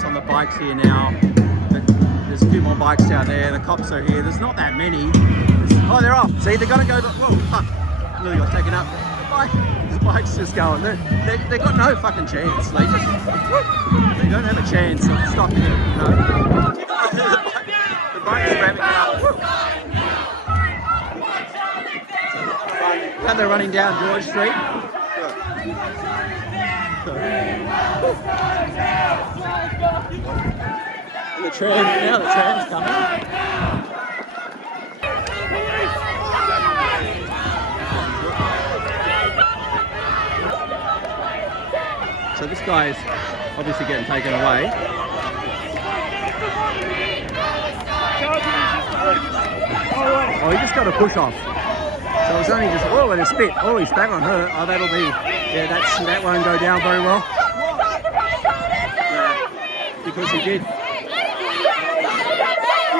police on the bikes here now. There's a few more bikes down there. The cops are here. There's not that many. Oh, they're off. See, they're gonna go. Whoa, fuck! Nearly got taken up. The bike's just going. They got no fucking chance. They don't have a chance of stopping it. You know, the bike is ramming it up. Now they're running down George Street. And the tram, now the tram's coming. So this guy's obviously getting taken away. Oh, he just got a push off. So it's only just, oh, and a spit. Oh, he spat on her. Oh, that'll be, yeah, that won't go down very well. Yeah, because he did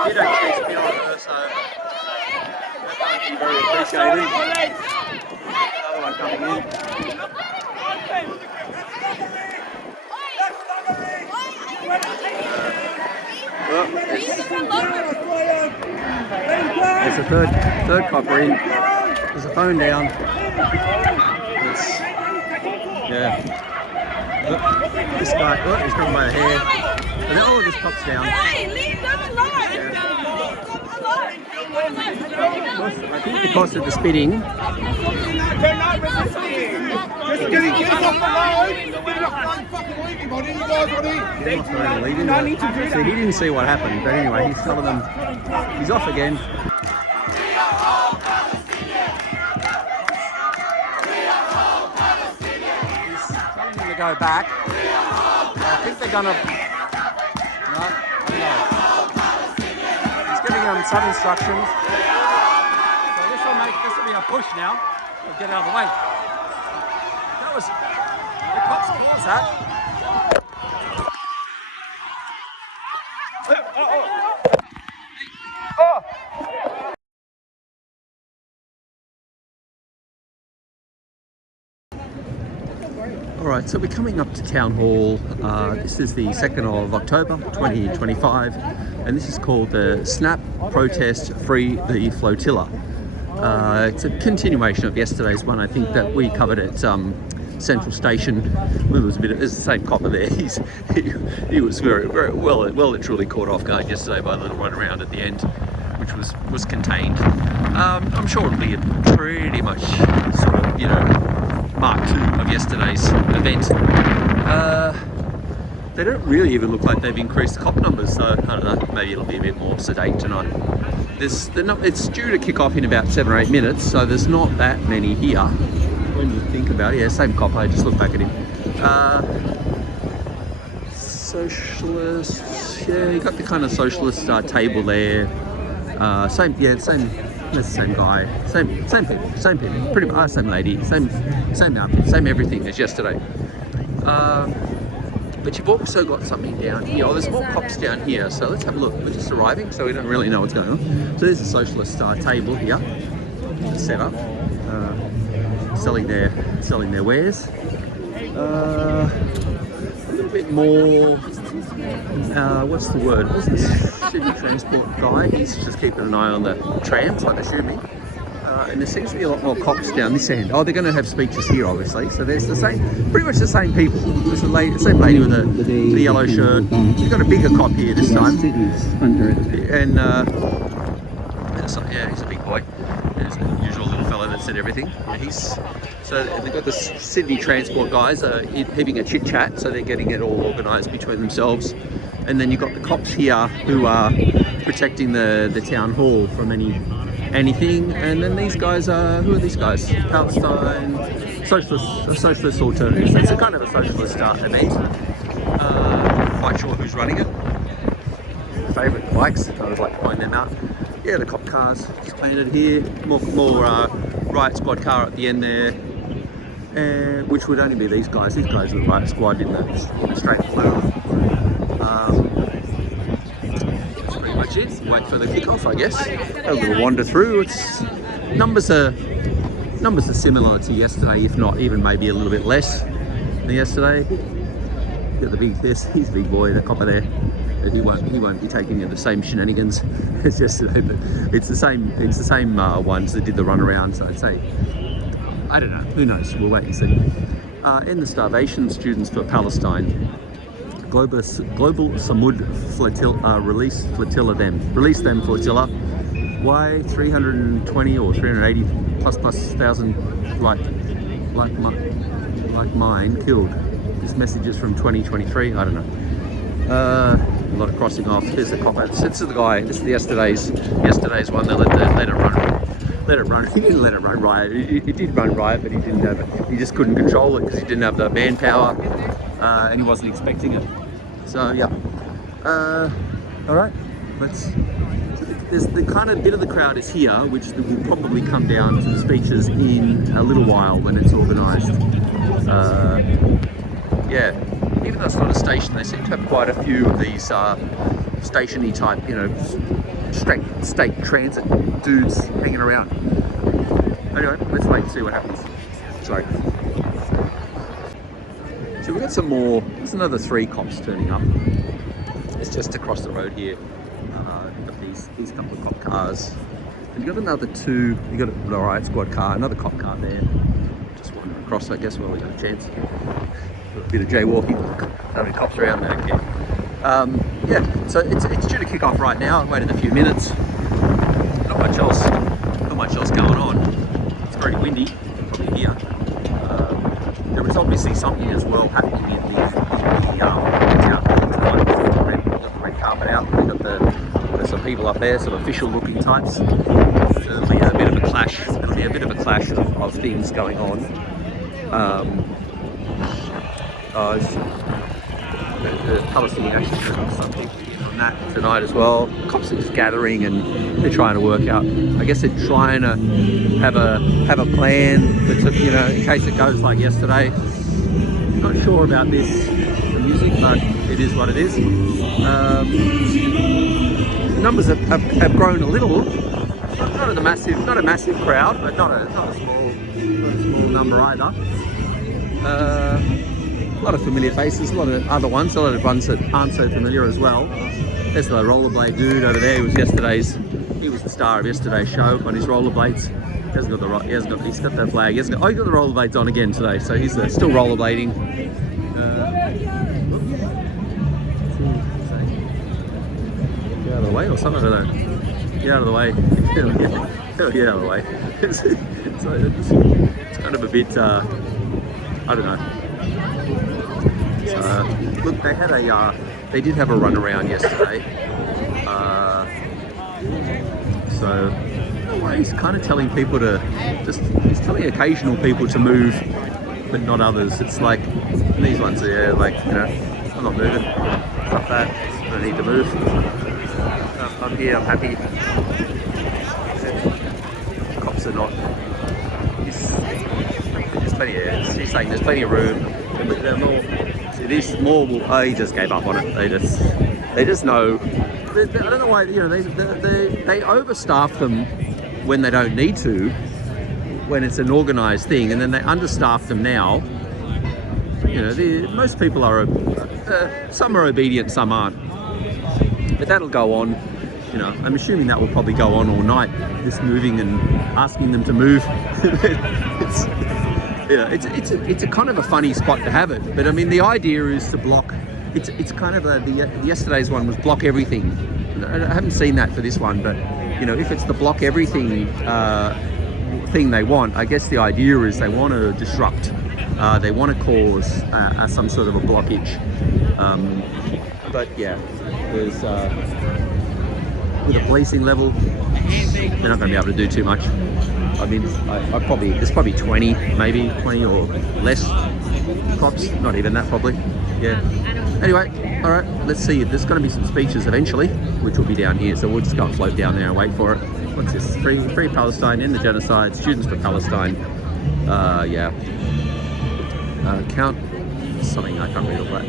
actually spit on her, so that won't be very appreciated. Another one coming in. Well, there's a third copper in. There's a phone down. Yeah. Look, this guy, look, he's grabbing by the hair. And then, oh, this cop's down. Hey, leave them alone! I think because of the spitting. They're not resisting. Just get off the road. Get off one fucking leaving. What do you guys want to eat? So he didn't see what happened, but anyway, he's telling them he's off again. He's telling them to go back. I think they're gonna. No, I don't know. He's giving them some instructions. So this will be a push now. We'll get out of the way. That was the cops caused that. Alright, so we're coming up to Town Hall. This is the 2nd of October 2025, and this is called the Snap Protest Free the Flotilla. It's a continuation of yesterday's one. I think that we covered at Central Station. Well, there's the same copper there. He was very well and truly caught off guard yesterday by a little run around at the end, which was contained. I'm sure it'll be pretty much sort of, you know, Mark II of yesterday's event. They don't really even look like they've increased the cop numbers, so I don't know, maybe it'll be a bit more sedate tonight. It's due to kick off in about 7 or 8 minutes, so there's not that many here. When you think about it, yeah, same cop, I just look back at him. Socialists, yeah, you got the kind of socialist table there. That's the same guy, same people, pretty much same lady, same outfit, same everything as yesterday. But you've also got something down here. Oh, there's more cops down here, so let's have a look. We're just arriving, so we don't really know what's going on. So there's a socialist table here, set up, selling their wares. A little bit more. What's the word? Wasn't Sydney transport guy? He's just keeping an eye on the trams, I'm assuming. And there seems to be a lot more cops down this end. Oh, they're going to have speeches here, obviously. So there's pretty much the same people. There's the same lady with the yellow shirt. We've got a bigger cop here this time. And yeah, he's a big boy. There's the usual little fellow that said everything. Yeah, so they've got the Sydney transport guys having a chit chat, so they're getting it all organised between themselves. And then you've got the cops here who are protecting the town hall from anything. And then these guys who are these guys? Palestine Socialist Alternatives. It's a kind of a socialist event. Quite sure who's running it. Favourite bikes. I always like to point them out. Yeah, the cop cars just planted here. More riot squad car at the end there. Which would only be these guys. These guys are the riot squad in the straight flower. That's pretty much it. Wait for the kickoff, I guess. A little wander through. Numbers are similar to yesterday, if not even maybe a little bit less than yesterday. got the big, he's a big boy, the copper there. He won't be taking in the same shenanigans as yesterday, but it's the same ones that did the runaround. So I'd say, I don't know, who knows? We'll wait and see. End the starvation, students for Palestine. Global Sumud Flotilla release them flotilla. Why 320 or 380 plus thousand like mine killed? This message is from 2023. I don't know. A lot of crossing off. Here's the cop out. This is the guy. This is yesterday's one. They let it run. He didn't let it run riot. It did run riot, but he didn't have it. He just couldn't control it because he didn't have the manpower, and he wasn't expecting it. So yeah. All right. There's the kind of bit of the crowd is here, which will probably come down to the speeches in a little while when it's organised. Yeah. Even though it's not a station, they seem to have quite a few of these stationy type, state transit dudes hanging around. Anyway, let's wait and see what happens. Sorry. So we've got some more. There's another 3 cops turning up. It's just across the road here. You've got these couple of cop cars. And you've got another 2. You've got a riot squad car, another cop car there. Just wandering across, I guess, while we got a chance. A bit of jaywalking. How many cops around there? Okay. Yeah, so it's due to kick off right now. I've waited a few minutes. Not much else going on. It's very windy, probably here. There was obviously something as well happening in the town tonight. We've got the red carpet out. There's some people up there, some official-looking types. So there'll be a bit of a clash. There'll be a bit of a clash of things going on. The Palestine Action Group something on that tonight as well. The cops are just gathering and they're trying to work out. I guess they're trying to have a plan for, in case it goes like yesterday. Not sure about this music, but it is what it is. The numbers have grown a little. Not a massive crowd, but not a small number either. A lot of familiar faces, a lot of other ones, a lot of ones that aren't so familiar as well. There's the rollerblade dude over there. He was the star of yesterday's show on his rollerblades. He's got the flag. He's got the rollerblades on again today, so he's still rollerblading. Get out of the way or something, I don't know. Get out of the way. Get out of the way. It's kind of a bit, I don't know. Look, they did have a run around yesterday. So he's kind of telling people he's telling occasional people to move, but not others. It's like these ones here, I'm not moving. Stop that. I don't need to move. I'm here. I'm happy. Cops are not. There's plenty. She's saying there's plenty of room. They're more. This more he just gave up on it. They just know. I don't know why. They overstaff them when they don't need to, when it's an organised thing, and then they understaff them now. Most people are. Some are obedient, some aren't. But that'll go on. I'm assuming that will probably go on all night. Just moving and asking them to move. It's a kind of a funny spot to have it, but I mean the idea is to block. It's kind of yesterday's one was block everything. I haven't seen that for this one, but if it's the block everything thing they want, I guess the idea is they want to disrupt. They want to cause some sort of a blockage. But yeah, there's with a policing level, they're not going to be able to do too much. I mean, there's probably 20 or less cops. Not even that, probably. Yeah. Anyway, all right. Let's see. There's going to be some speeches eventually, which will be down here. So we'll just go and float down there and wait for it. What's this? Free Palestine, end the genocide. Students for Palestine. Yeah. Count something I can't read all that.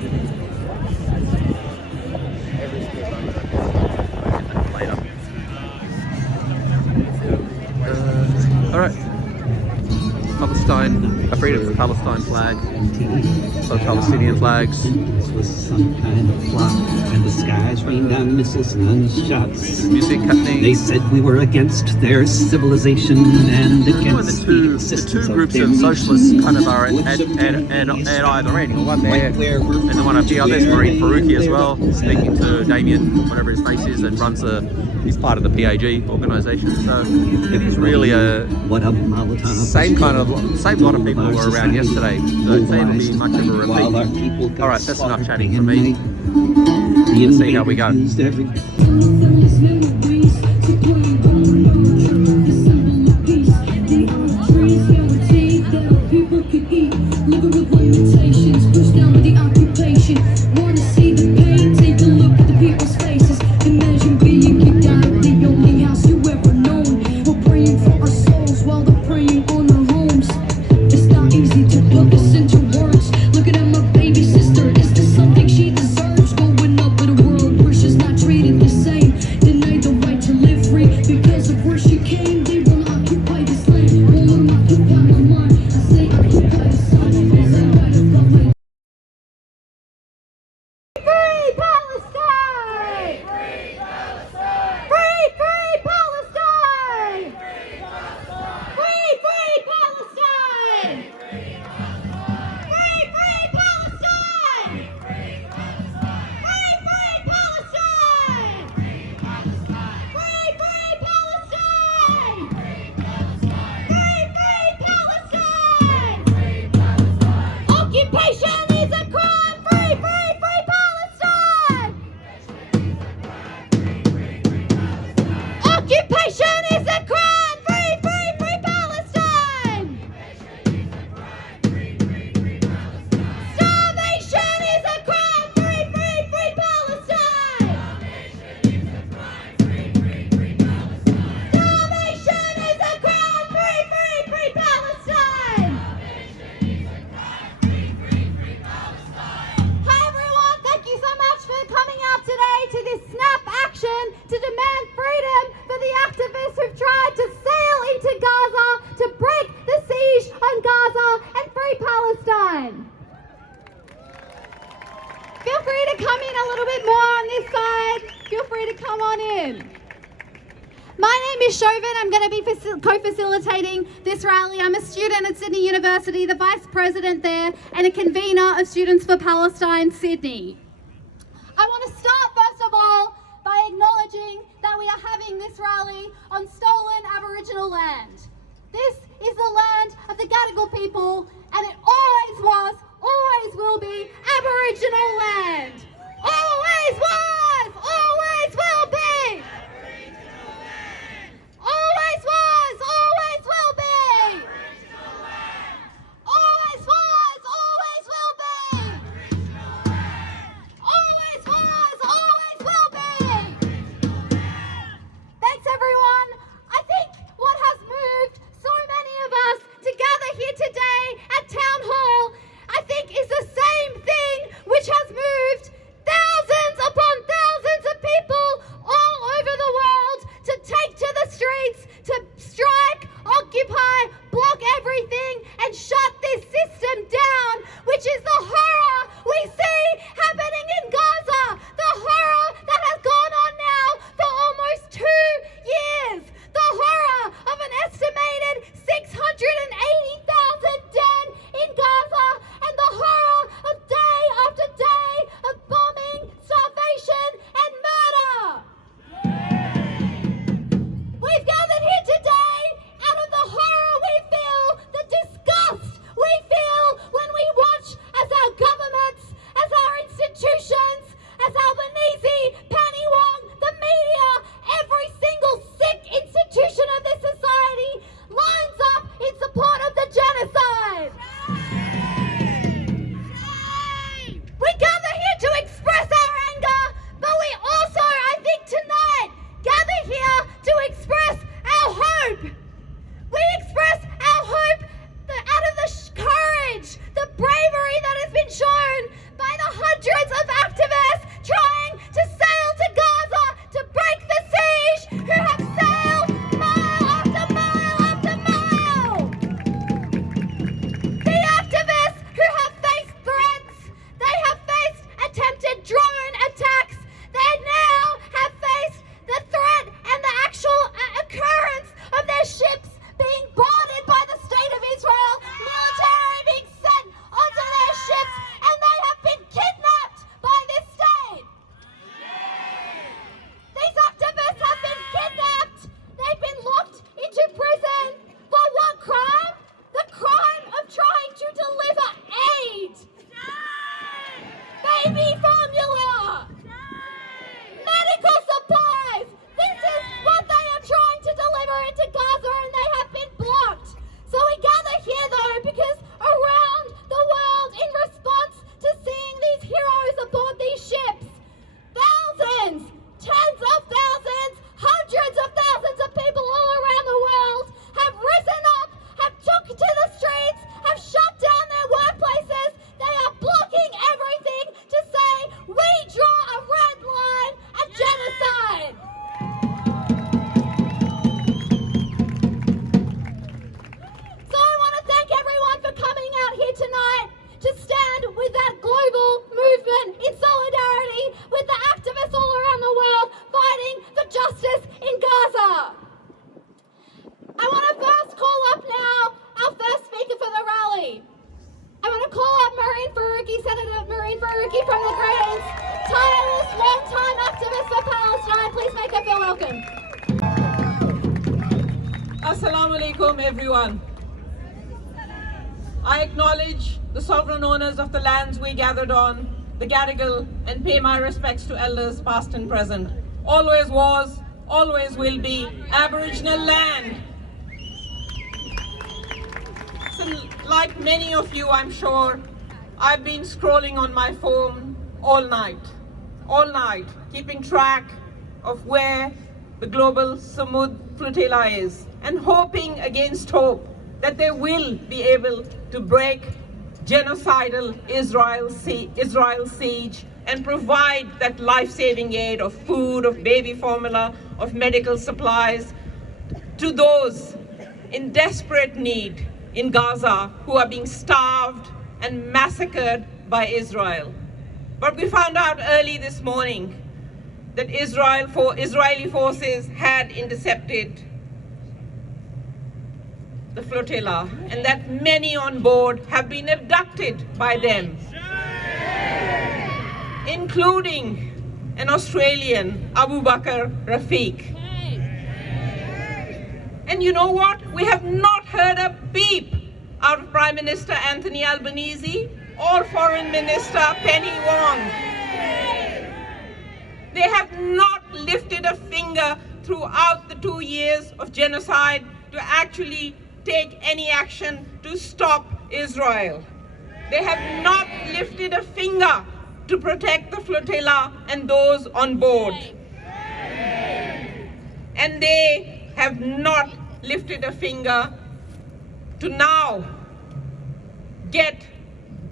All right. Palestine, freedom for Palestine flag, so Palestinian flags. Some kind of plot, and the skies rained down missiles and gunshots. Music happening. They said we were against their civilization and against the two groups of socialists kind of are at either end. One there and the one up here. There's Marine Faruqi as well, speaking to Damian, whatever his face is, and he's part of the PAG organisation. So it is really a same lot of people who were around yesterday. So it's going to be much of a repeat. All right, that's enough chatting for me. Let's see how we go. My name is Shovan. I'm going to be co-facilitating this rally. I'm a student at Sydney University, the Vice President there, and a convener of Students for Palestine Sydney. I want to start first of all by acknowledging that we are having this rally on stolen Aboriginal land. This is the land of the Gadigal people, and it always was, always will be Aboriginal land. Always was, always will be. Always was, always will be. Always was, always will be. Always was, always will be. Thanks everyone. I think what has moved so many of us to gather here today at Town Hall, I think is the same thing which has moved welcome. Assalamu alaikum, everyone. I acknowledge the sovereign owners of the lands we gathered on, the Gadigal, and pay my respects to elders past and present. Always was, always will be Aboriginal land. So, like many of you, I'm sure, I've been scrolling on my phone all night, keeping track of where the Global Sumud Flotilla is, and hoping against hope that they will be able to break genocidal Israel siege and provide that life-saving aid of food, of baby formula, of medical supplies to those in desperate need in Gaza who are being starved and massacred by Israel. But we found out early this morning that Israeli forces had intercepted the flotilla and that many on board have been abducted by them, including an Australian, Abubakir, Rafiq. And you know what? We have not heard a beep out of Prime Minister Anthony Albanese or Foreign Minister Penny Wong. They have not lifted a finger throughout the 2 years of genocide to actually take any action to stop Israel. They have not lifted a finger to protect the flotilla and those on board. And they have not lifted a finger to now get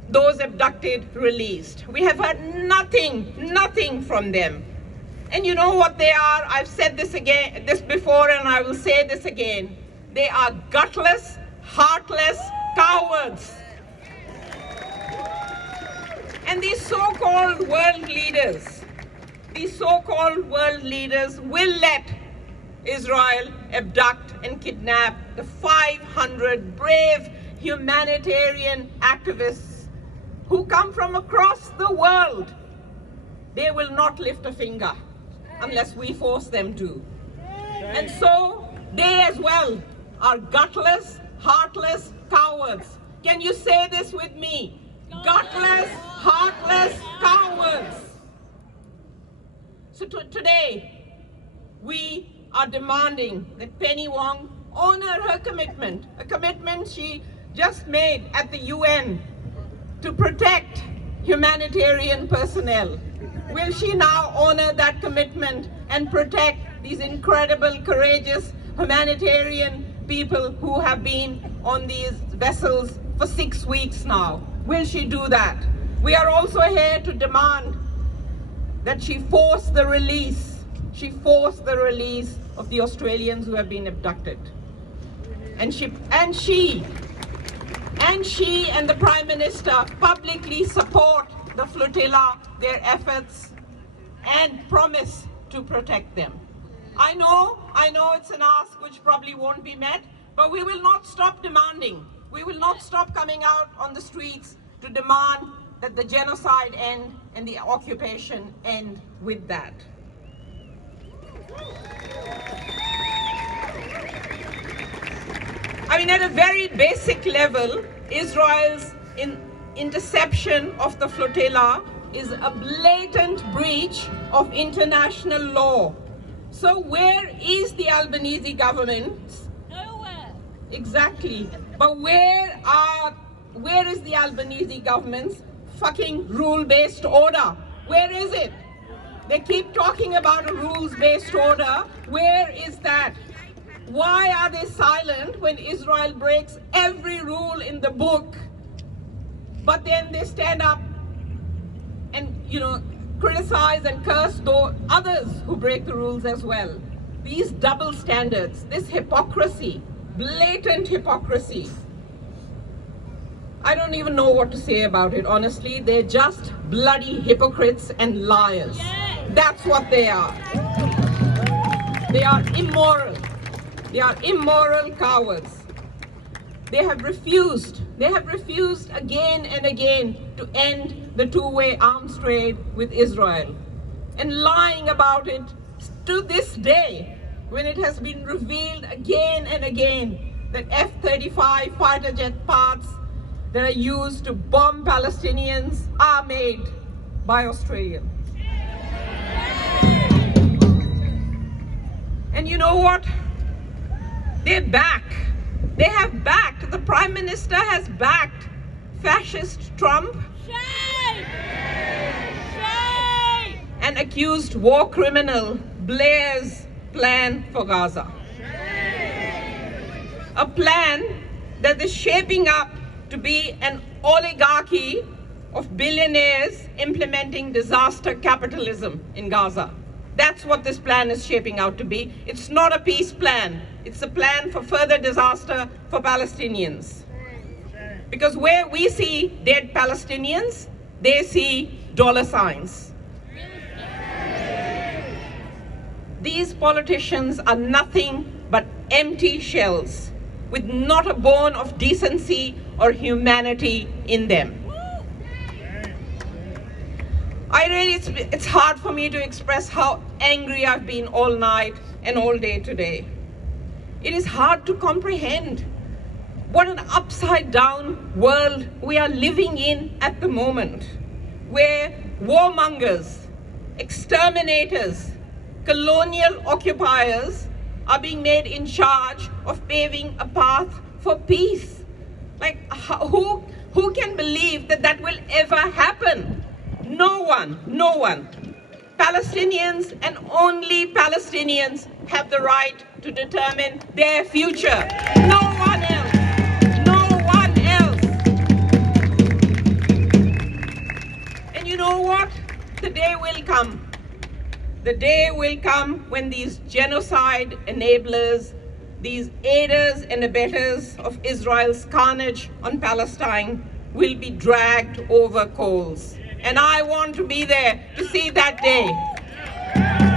those abducted released. We have heard nothing from them. And you know what they are? I've said this before, and I will say this again. They are gutless, heartless cowards. And these so-called world leaders will let Israel abduct and kidnap the 500 brave humanitarian activists who come from across the world. They will not lift a finger unless we force them to. And so they as well are gutless, heartless cowards. Can you say this with me? Gutless, heartless cowards. So today, we are demanding that Penny Wong honor her commitment, a commitment she just made at the UN to protect humanitarian personnel. Will she now honor that commitment and protect these incredible, courageous humanitarian people who have been on these vessels for 6 weeks now? Will she do that? We are also here to demand that she force the release of the Australians who have been abducted. And she and the Prime Minister publicly support the flotilla, their efforts, and promise to protect them. I know it's an ask which probably won't be met, but we will not stop demanding. We will not stop coming out on the streets to demand that the genocide end and the occupation end with that. I mean, at a very basic level, Israel's interception of the flotilla is a blatant breach of international law. So where is the Albanese government? Nowhere. Exactly. But where is the Albanese government's fucking rule-based order? Where is it? They keep talking about a rules-based order. Where is that? Why are they silent when Israel breaks every rule in the book, but then they stand up and, criticize and curse those others who break the rules as well? These double standards, this hypocrisy, blatant hypocrisy. I don't even know what to say about it, honestly. They're just bloody hypocrites and liars. That's what they are. They are immoral. They are immoral cowards. They have refused again and again to end the two-way arms trade with Israel. And lying about it to this day, when it has been revealed again and again that F-35 fighter jet parts that are used to bomb Palestinians are made by Australia. And you know what? They're back. They have backed, the Prime Minister has backed fascist Trump and accused war criminal Blair's plan for Gaza. A plan that is shaping up to be an oligarchy of billionaires implementing disaster capitalism in Gaza. That's what this plan is shaping out to be. It's not a peace plan. It's a plan for further disaster for Palestinians. Because where we see dead Palestinians, they see dollar signs. These politicians are nothing but empty shells with not a bone of decency or humanity in them. It's hard for me to express how angry I've been all night and all day today. It is hard to comprehend what an upside down world we are living in at the moment, where warmongers, exterminators, colonial occupiers are being made in charge of paving a path for peace. Like, who can believe that that will ever happen? No one, no one. Palestinians and only Palestinians have the right to determine their future. No one else. No one else. And you know what? The day will come. The day will come when these genocide enablers, these aiders and abettors of Israel's carnage on Palestine will be dragged over coals. And I want to be there to see that day.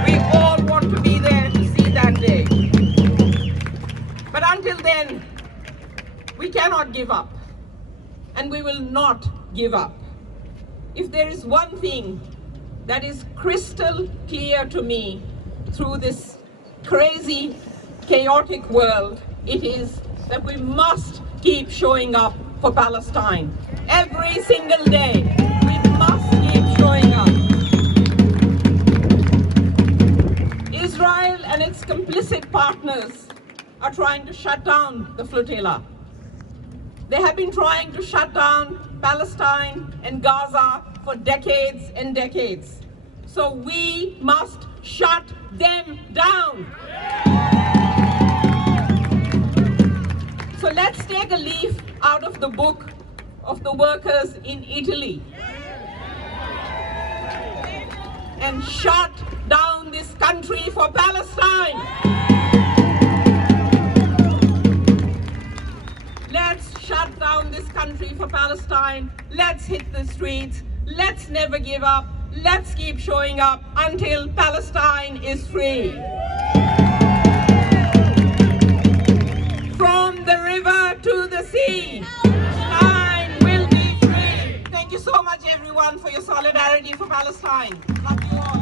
We all want to be there to see that day. But until then, we cannot give up. And we will not give up. If there is one thing that is crystal clear to me through this crazy, chaotic world, it is that we must keep showing up for Palestine. Every single day, we must keep showing up. Israel and its complicit partners are trying to shut down the flotilla. They have been trying to shut down Palestine and Gaza for decades and decades. So we must shut them down. So let's take a leaf out of the book of the workers in Italy and shut down this country for Palestine. Let's shut down this country for Palestine. Let's hit the streets. Let's never give up. Let's keep showing up until Palestine is free. From the river to the sea, Palestine will be free. Thank you so much, everyone, for your solidarity for Palestine. Love you all.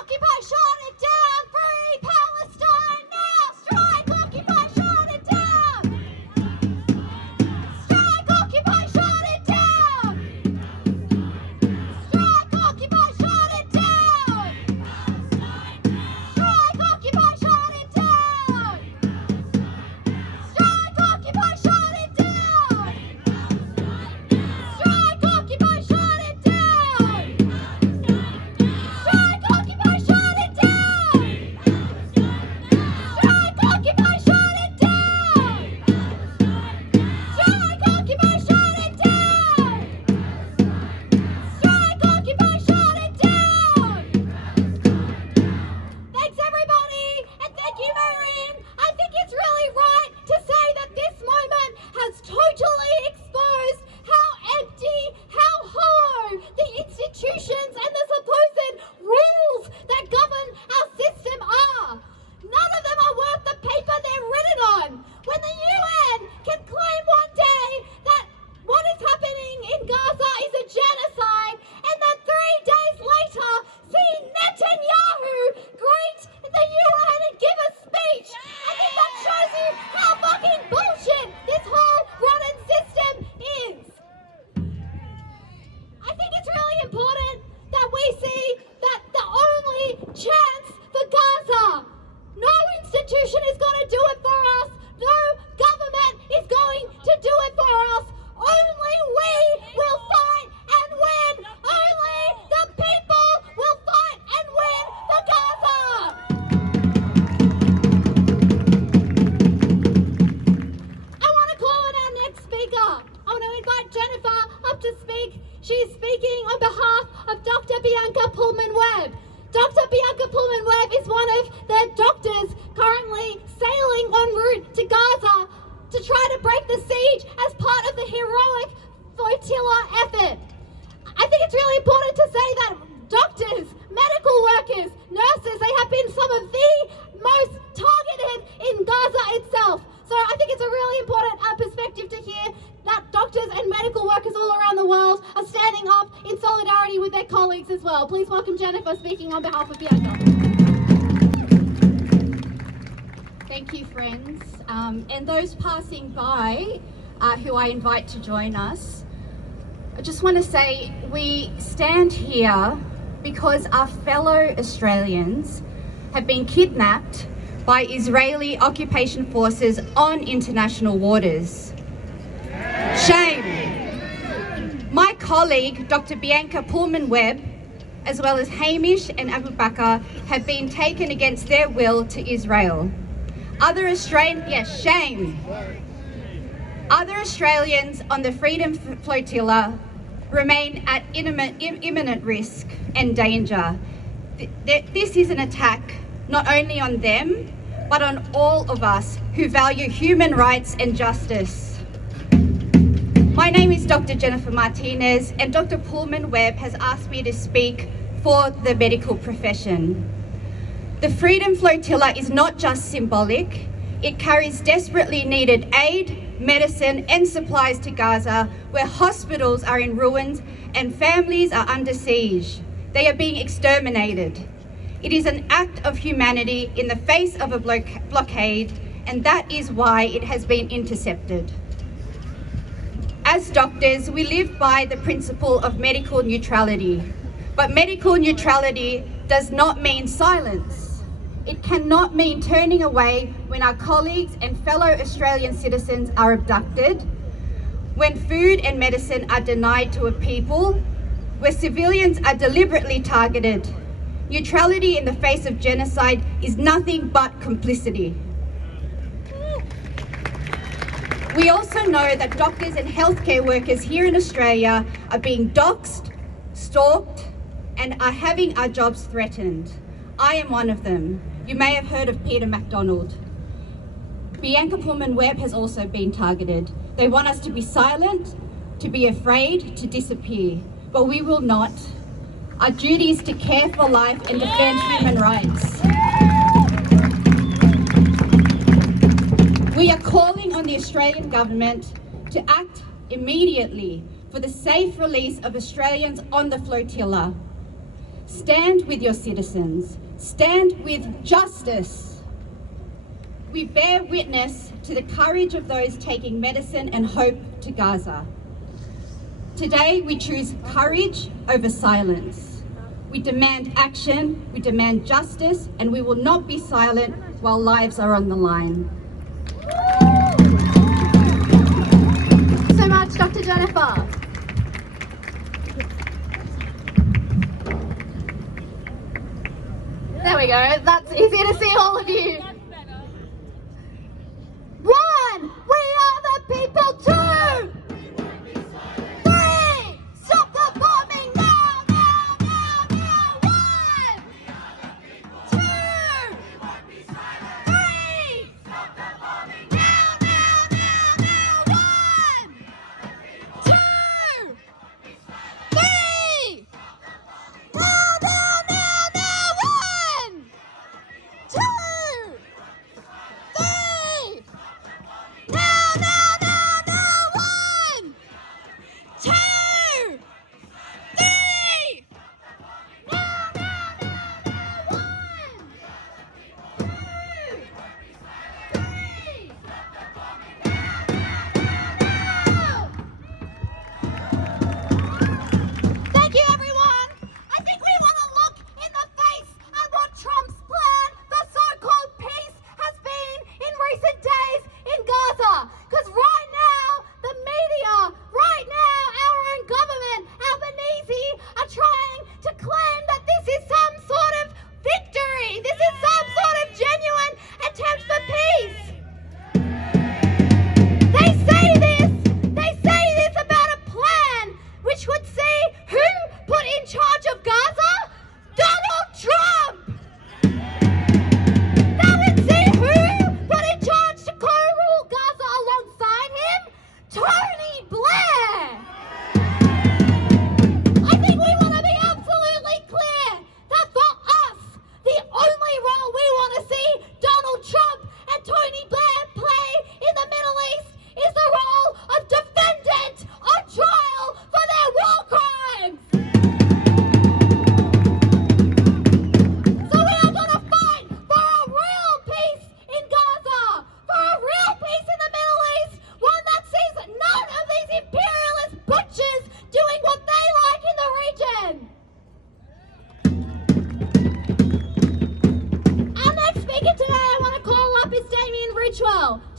Occupy, shut it down! Free Palestine now! Strike, occupy, shut it down! Strike, occupy, shut it down! Strike, occupy, shut it down! Strike, occupy, shut it down! Strike, occupy, shut it down! Strike, occupy, shut it down! Dr. Bianca Pullman-Webb. Dr. Bianca Pullman-Webb is one of the doctors currently sailing en route to Gaza to try to break the siege as part of the heroic flotilla effort. I think it's really important to say that doctors, medical workers, nurses, they have been some of the most targeted in Gaza itself. So I think it's a really important perspective to hear that doctors and medical workers all around the world are standing up in solidarity with their colleagues as well. Please welcome Jennifer speaking on behalf of Bianca. Thank you, friends. And those passing by who I invite to join us, I just want to say we stand here because our fellow Australians have been kidnapped by Israeli occupation forces on international waters. Shame. My colleague, Dr. Bianca Pullman-Webb, as well as Hamish and Abubakir, have been taken against their will to Israel. Shame. Other Australians on the Freedom Flotilla remain at imminent risk and danger. This is an attack not only on them, but on all of us who value human rights and justice. My name is Dr. Jennifer Martinez, and Dr. Pullman-Webb has asked me to speak for the medical profession. The Freedom Flotilla is not just symbolic, it carries desperately needed aid, medicine and supplies to Gaza, where hospitals are in ruins and families are under siege. They are being exterminated. It is an act of humanity in the face of a blockade, and that is why it has been intercepted. As doctors, we live by the principle of medical neutrality, but medical neutrality does not mean silence. It cannot mean turning away when our colleagues and fellow Australian citizens are abducted, when food and medicine are denied to a people, where civilians are deliberately targeted. Neutrality in the face of genocide is nothing but complicity. We also know that doctors and healthcare workers here in Australia are being doxxed, stalked, and are having our jobs threatened. I am one of them. You may have heard of Peter MacDonald. Bianca Pullman-Webb has also been targeted. They want us to be silent, to be afraid, to disappear, but we will not. Our duty is to care for life and defend human rights. We are calling on the Australian government to act immediately for the safe release of Australians on the flotilla. Stand with your citizens. Stand with justice. We bear witness to the courage of those taking medicine and hope to Gaza. Today, we choose courage over silence. We demand action, we demand justice, and we will not be silent while lives are on the line. Thank you so much, Dr. Jennifer. There we go. That's easy to see all of you. One, we are the people. Two, three, stop the bombing now, now, now, now. One, two, three, stop the bombing now, now, now, now. One, two, three, now, now, now, now. One, two,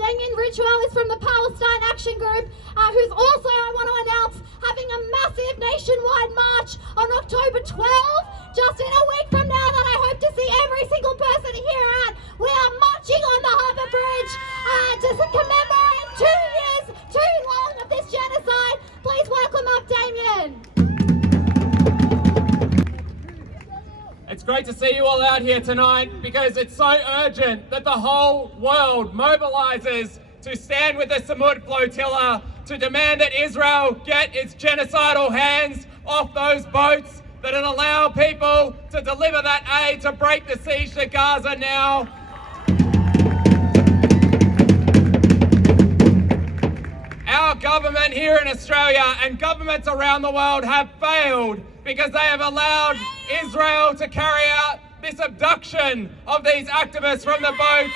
Damian Ridgewell is from the Palestine Action Group, who's also, I want to announce, having a massive nationwide march on October 12th, just in a week from now, that I hope to see every single person here at. We are marching on the Harbour Bridge to commemorate 2 years too long of this genocide. Please welcome up Damian. It's great to see you all out here tonight because it's so urgent that the whole world mobilises to stand with the Sumud Flotilla to demand that Israel get its genocidal hands off those boats that allow people to deliver that aid to break the siege to Gaza now. Our government here in Australia and governments around the world have failed because they have allowed Israel to carry out this abduction of these activists from the boats.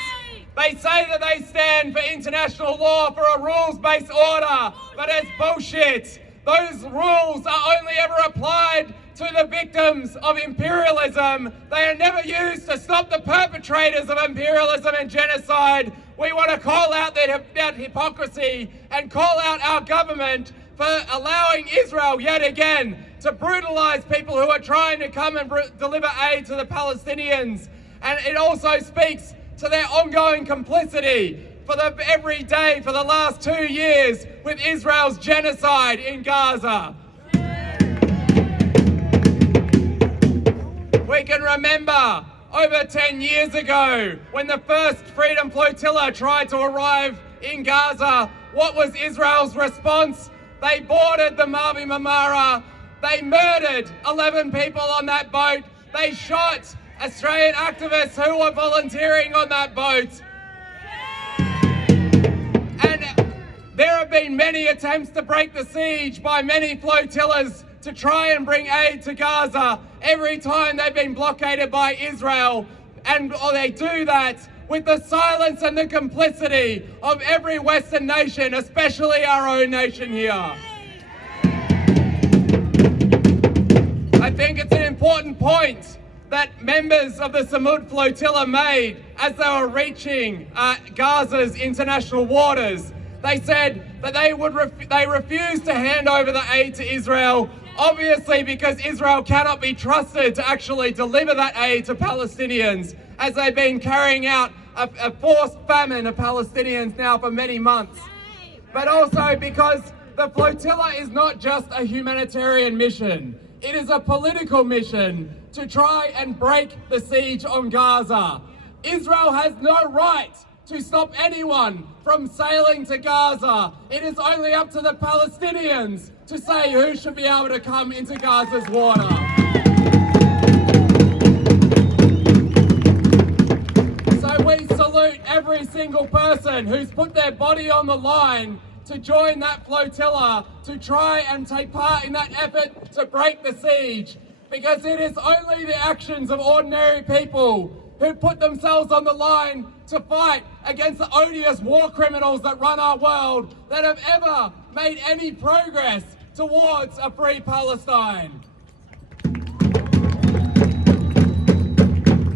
They say that they stand for international law, for a rules-based order, but it's bullshit. Those rules are only ever applied to the victims of imperialism. They are never used to stop the perpetrators of imperialism and genocide. We want to call out that hypocrisy and call out our government for allowing Israel yet again to brutalise people who are trying to come and deliver aid to the Palestinians. And it also speaks to their ongoing complicity for every day for the last 2 years with Israel's genocide in Gaza. We can remember over 10 years ago when the first Freedom Flotilla tried to arrive in Gaza. What was Israel's response? They boarded the Mavi Marmara. They murdered 11 people on that boat. They shot Australian activists who were volunteering on that boat. And there have been many attempts to break the siege by many flotillas to try and bring aid to Gaza. Every time they've been blockaded by Israel, and they do that with the silence and the complicity of every Western nation, especially our own nation here. I think it's an important point that members of the Sumud Flotilla made as they were reaching Gaza's international waters. They said that they refused to hand over the aid to Israel, obviously because Israel cannot be trusted to actually deliver that aid to Palestinians, as they've been carrying out a forced famine of Palestinians now for many months. But also because the flotilla is not just a humanitarian mission. It is a political mission to try and break the siege on Gaza. Israel has no right to stop anyone from sailing to Gaza. It is only up to the Palestinians to say who should be able to come into Gaza's water. So we salute every single person who's put their body on the line to join that flotilla, to try and take part in that effort to break the siege, because it is only the actions of ordinary people who put themselves on the line to fight against the odious war criminals that run our world that have ever made any progress towards a free Palestine.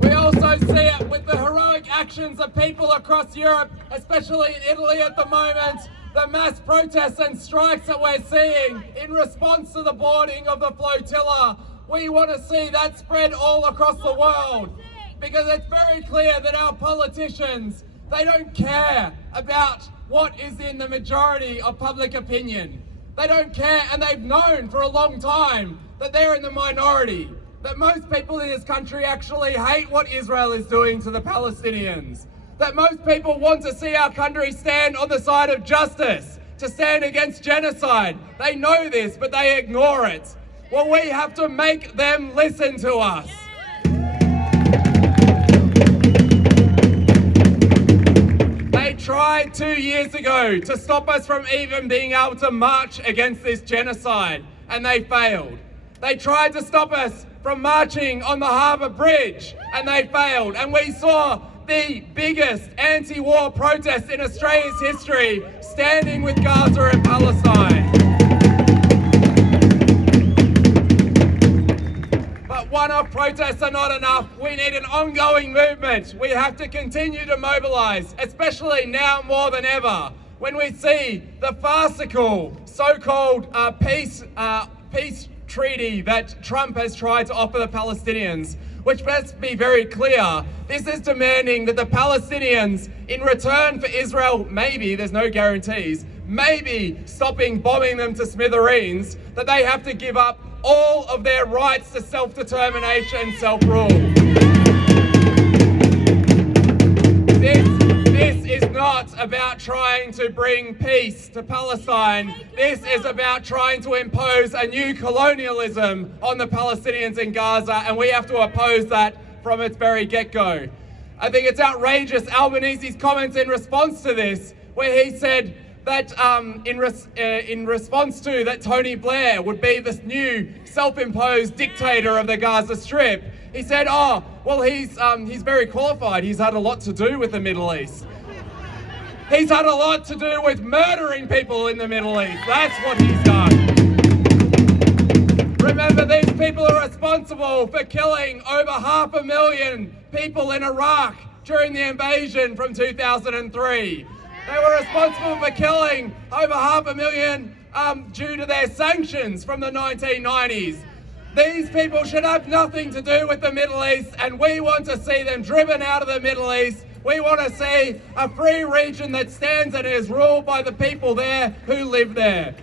We also see it with the heroic actions of people across Europe, especially in Italy at the moment, the mass protests and strikes that we're seeing in response to the boarding of the flotilla. We want to see that spread all across the world, because it's very clear that our politicians, they don't care about what is in the majority of public opinion. They don't care, and they've known for a long time that they're in the minority, that most people in this country actually hate what Israel is doing to the Palestinians, that most people want to see our country stand on the side of justice, to stand against genocide. They know this, but they ignore it. Well, we have to make them listen to us. They tried 2 years ago to stop us from even being able to march against this genocide, and they failed. They tried to stop us from marching on the Harbour Bridge, and they failed. And we saw the biggest anti-war protest in Australia's history, standing with Gaza and Palestine. But that one-off protests are not enough. We need an ongoing movement. We have to continue to mobilise, especially now more than ever, when we see the farcical so-called peace treaty that Trump has tried to offer the Palestinians, which let's be very clear, this is demanding that the Palestinians, in return for Israel, maybe, there's no guarantees, maybe stopping bombing them to smithereens, that they have to give up all of their rights to self-determination and self-rule. This is not about trying to bring peace to Palestine. This is about trying to impose a new colonialism on the Palestinians in Gaza, and we have to oppose that from its very get-go. I think it's outrageous, Albanese's comments in response to this, where he said that in response to that Tony Blair would be this new self-imposed dictator of the Gaza Strip, he said, oh, well, he's very qualified. He's had a lot to do with the Middle East. He's had a lot to do with murdering people in the Middle East. That's what he's done. Remember, these people are responsible for killing over 500,000 people in Iraq during the invasion from 2003. They were responsible for killing over 500,000 due to their sanctions from the 1990s. These people should have nothing to do with the Middle East, and we want to see them driven out of the Middle East. We want to see a free region that stands and is ruled by the people there who live there.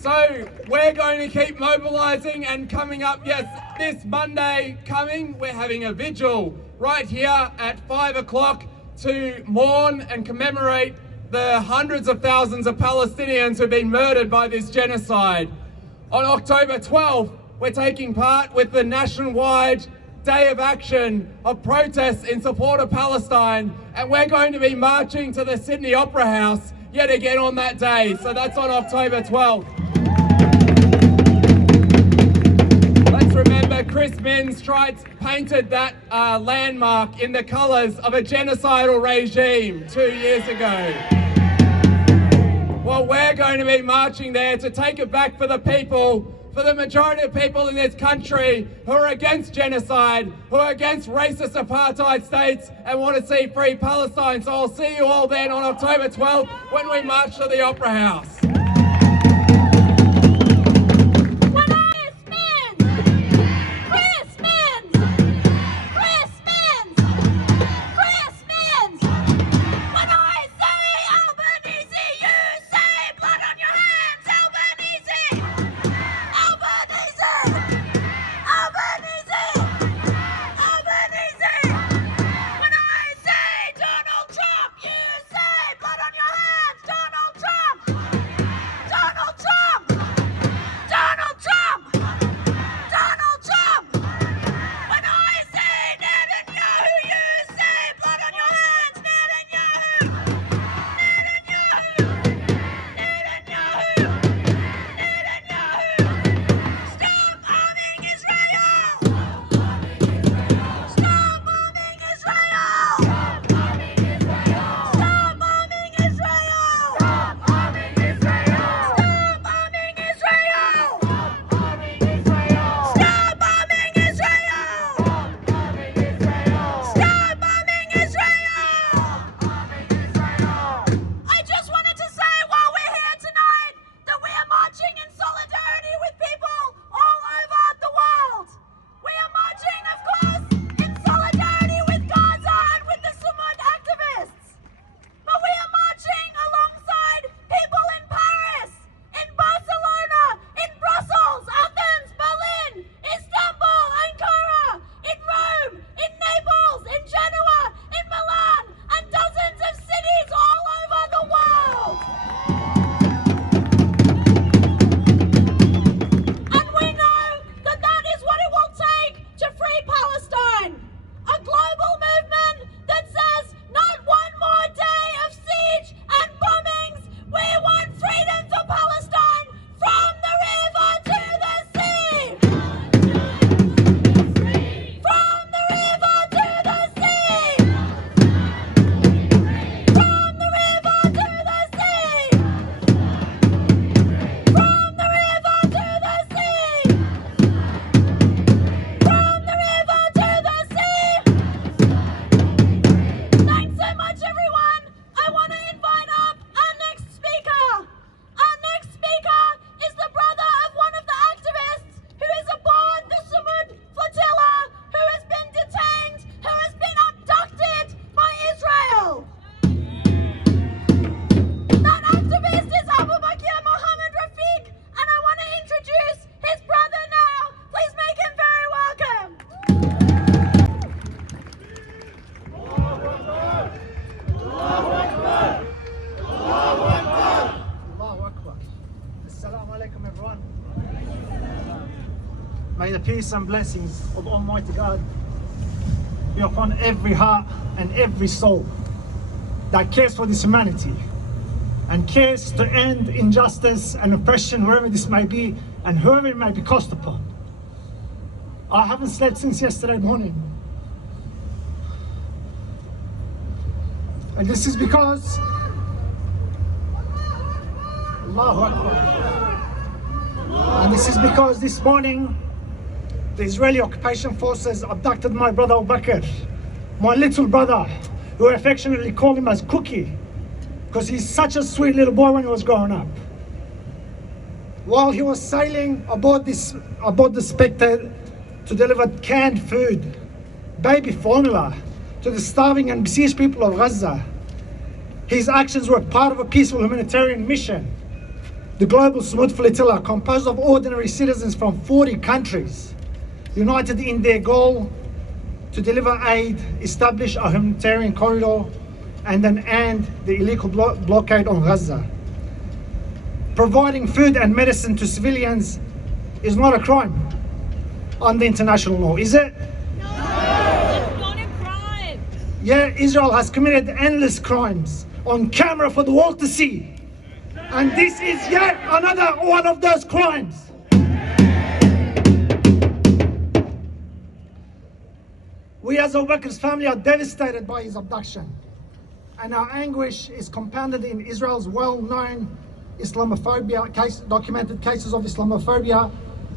So we're going to keep mobilising, and coming up, yes, this Monday coming, we're having a vigil right here at 5 o'clock to mourn and commemorate the hundreds of thousands of Palestinians who've been murdered by this genocide. On October 12th, we're taking part with the nationwide day of action of protests in support of Palestine, and we're going to be marching to the Sydney Opera House yet again on that day. So that's on October 12th. Let's remember Chris Minns painted that landmark in the colours of a genocidal regime 2 years ago. Well, we're going to be marching there to take it back for the people, for the majority of people in this country who are against genocide, who are against racist apartheid states and want to see free Palestine. So I'll see you all then on October 12th when we march to the Opera House. May the peace and blessings of Almighty God be upon every heart and every soul that cares for this humanity and cares to end injustice and oppression wherever this may be and whoever it may be cost upon. I haven't slept since yesterday morning. And this is because Allahu Akbar. And this is because this morning the Israeli occupation forces abducted my brother Abubakir, my little brother, who affectionately called him as Cookie, because he's such a sweet little boy when he was growing up. While he was sailing aboard the Spectre to deliver canned food, baby formula, to the starving and besieged people of Gaza, his actions were part of a peaceful humanitarian mission. The Global Sumud Flotilla, composed of ordinary citizens from 40 countries, united in their goal to deliver aid, establish a humanitarian corridor, and then end the illegal blockade on Gaza. Providing food and medicine to civilians is not a crime under international law, is it? No, it's not a crime. Yeah, Israel has committed endless crimes on camera for the world to see. And this is yet another one of those crimes. We as Abubakir's family are devastated by his abduction. And our anguish is compounded in Israel's well-known Islamophobia documented cases of Islamophobia,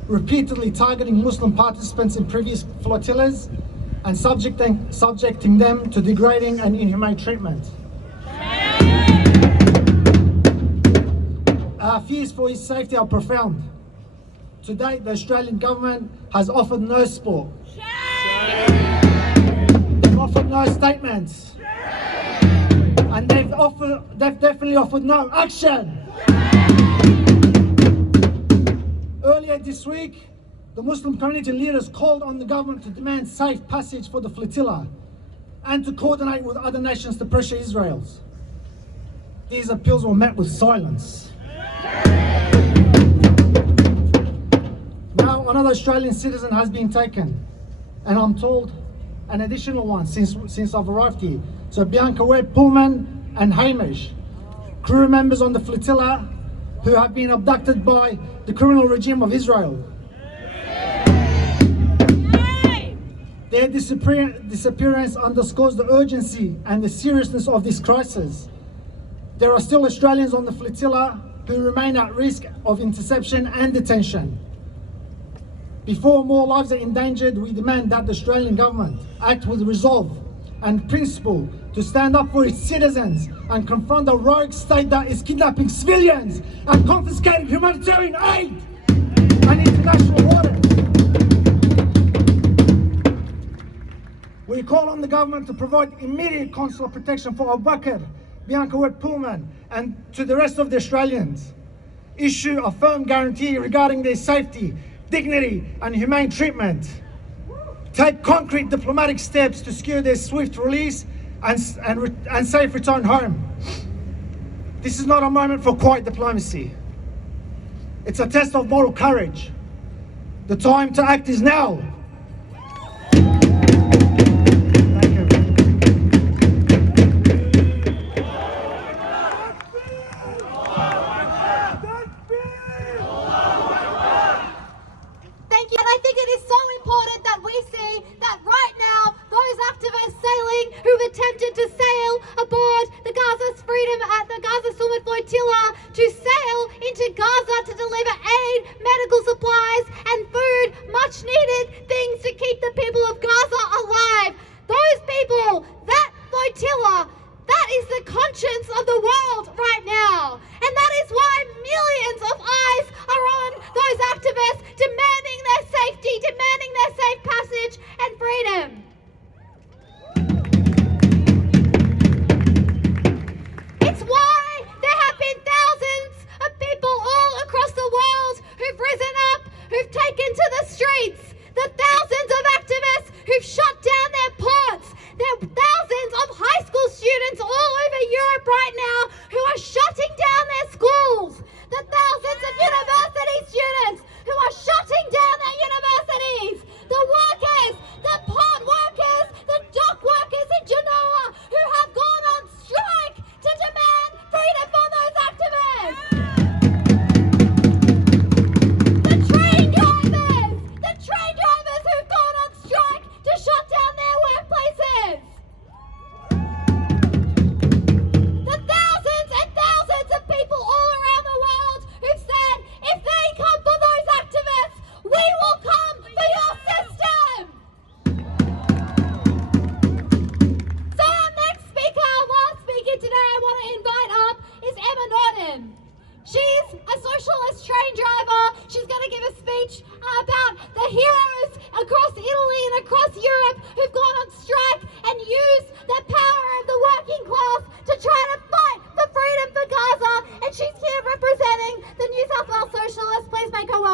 repeatedly targeting Muslim participants in previous flotillas and subjecting them to degrading and inhumane treatment. Our fears for his safety are profound. To date, the Australian government has offered no support. They've offered no statements. And they've definitely offered no action. Earlier this week, the Muslim community leaders called on the government to demand safe passage for the flotilla and to coordinate with other nations to pressure Israel. These appeals were met with silence. Now another Australian citizen has been taken, and I'm told an additional one since I've arrived here. So Bianca, Webb-Pullman and Hamish, crew members on the flotilla who have been abducted by the criminal regime of Israel. Their disappearance underscores the urgency and the seriousness of this crisis. There are still Australians on the flotilla who remain at risk of interception and detention. Before more lives are endangered, we demand that the Australian government act with resolve and principle to stand up for its citizens and confront a rogue state that is kidnapping civilians and confiscating humanitarian aid and international waters. We call on the government to provide immediate consular protection for Abubakir, Bianca, Webb-Pullman and to the rest of the Australians. Issue a firm guarantee regarding their safety, dignity and humane treatment. Take concrete diplomatic steps to secure their swift release and safe return home. This is not a moment for quiet diplomacy. It's a test of moral courage. The time to act is now. Thank you. Thank you, and I think it is so important that we see that right now, those activists sailing who've attempted to sail aboard the Gaza's Freedom at the Global Sumud Flotilla to sail into Gaza to deliver aid, medical supplies and food much needed,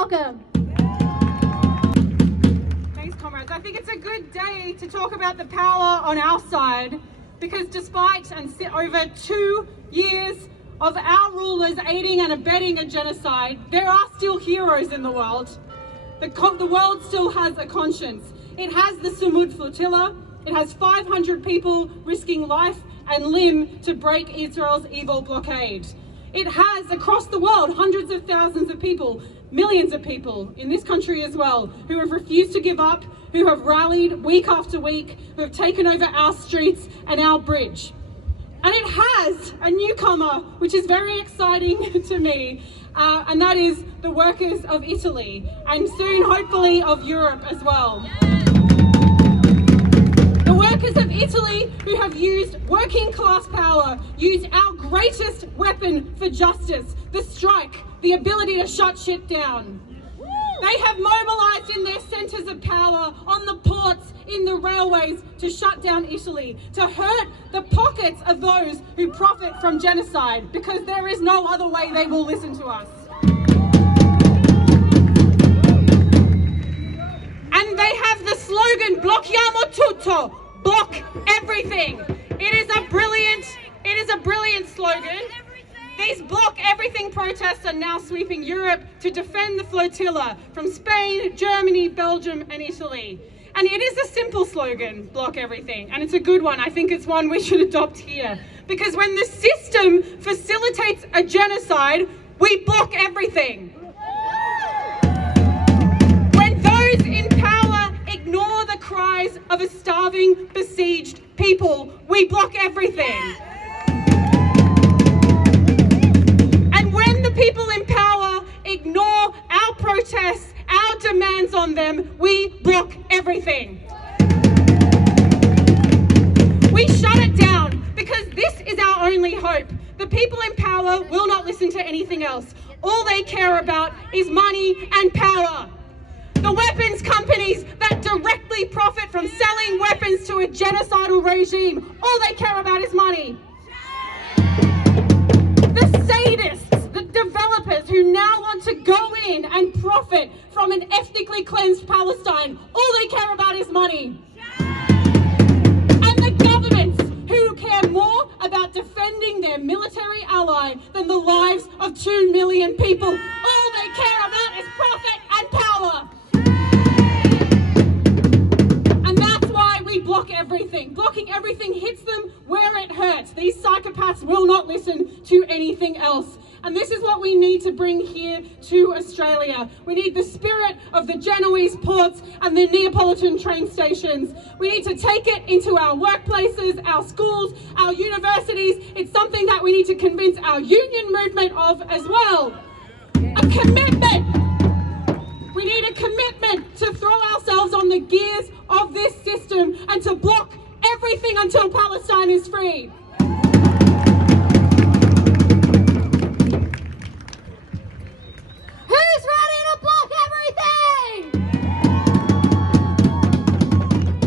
block them. Thanks, comrades. I think it's a good day to talk about the power on our side, because despite over 2 years of our rulers aiding and abetting a genocide, there are still heroes in the world. The world still has a conscience. It has the Sumud Flotilla. It has 500 people risking life and limb to break Israel's evil blockade. It has, across the world, hundreds of thousands of people, millions of people in this country as well, who have refused to give up, who have rallied week after week, who have taken over our streets and our bridge. And it has a newcomer, which is very exciting to me, and that is the workers of Italy, and soon, hopefully, of Europe as well. The workers of Italy who have used working class power, used our greatest weapon for justice, the strike, the ability to shut shit down. They have mobilised in their centres of power, on the ports, in the railways, to shut down Italy, to hurt the pockets of those who profit from genocide, because there is no other way they will listen to us. And they have the slogan, blocchiamo tutto, block everything. It is a brilliant slogan. These block everything protests are now sweeping Europe to defend the flotilla from Spain, Germany, Belgium and Italy. And it is a simple slogan, block everything, and it's a good one. I think it's one we should adopt here. Because when the system facilitates a genocide, we block everything. When those in power ignore the cries of a starving, besieged people, we block everything. People in power ignore our protests, our demands on them, we block everything. We shut it down because this is our only hope. The people in power will not listen to anything else. All they care about is money and power. The weapons companies that directly profit from selling weapons to a genocidal regime, all they care about is money. The sadists, the developers who now want to go in and profit from an ethnically cleansed Palestine, all they care about is money. And the governments who care more about defending their military ally than the lives of 2 million people, all they care about is profit and power. And that's why we block everything. Blocking everything hits them where it hurts. These psychopaths will not listen to anything else. And this is what we need to bring here to Australia. We need the spirit of the Genoese ports and the Neapolitan train stations. We need to take it into our workplaces, our schools, our universities. It's something that we need to convince our union movement of as well. A commitment. We need a commitment to throw ourselves on the gears of this system and to block everything until Palestine is free. Who's ready to block everything?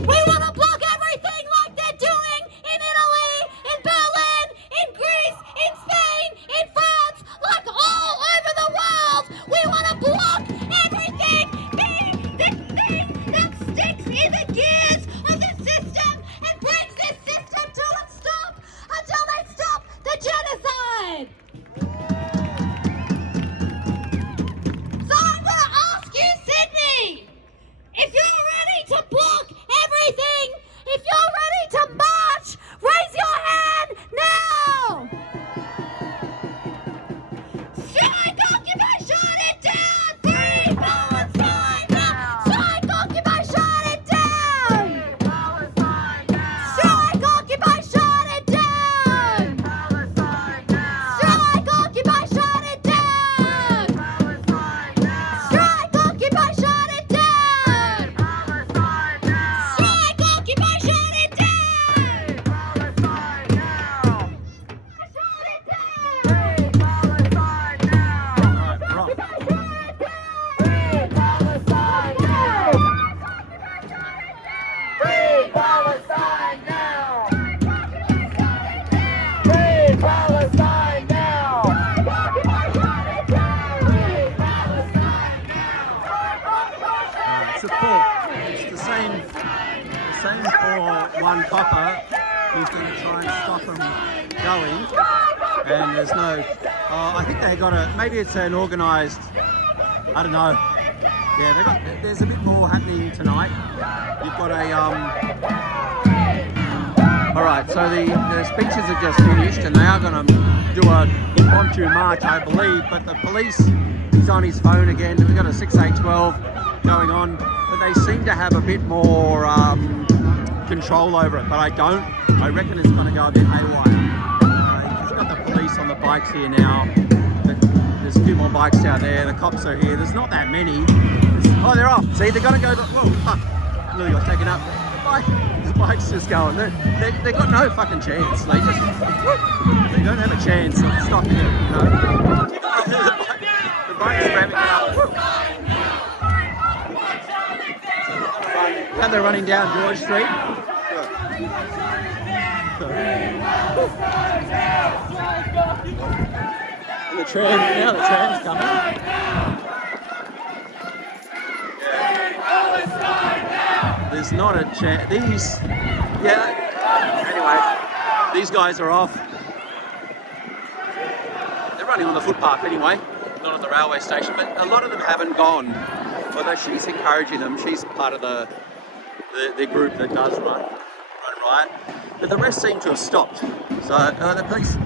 We want to block everything like they're doing in Italy, in Berlin, in Greece, in Spain, in France, like all over the world. We want to block everything, the thing that sticks in the gears of the system and brings this system to a stop. support. It's the same for one copper who's going to try and stop them going. And there's no, I think they got maybe it's an organised, I don't know. Yeah, there's a bit more happening tonight. You've got all right, so the speeches have just finished and they are going to do an impromptu march, I believe, but the police is on his phone again. We've got a 6812 going on, but they seem to have a bit more control over it, but I don't. I reckon it's going to go a bit haywire. He's got the police on the bikes here now. There's a few more bikes down there. The cops are here. There's not that many. Oh, they're off. See, they're going to go. Whoa, fuck. Nearly got taken up. The bike's just going. They got no fucking chance. They don't have a chance of stopping it. You know? The bike is ramming up. And they're running down George Street. And the tram, now the tram's coming. There's not a chance. Anyway, these guys are off. They're running on the footpath anyway, not on the railway station, but a lot of them haven't gone. Although she's encouraging them. She's part of the group that does run riot. But the rest seem to have stopped. So the police,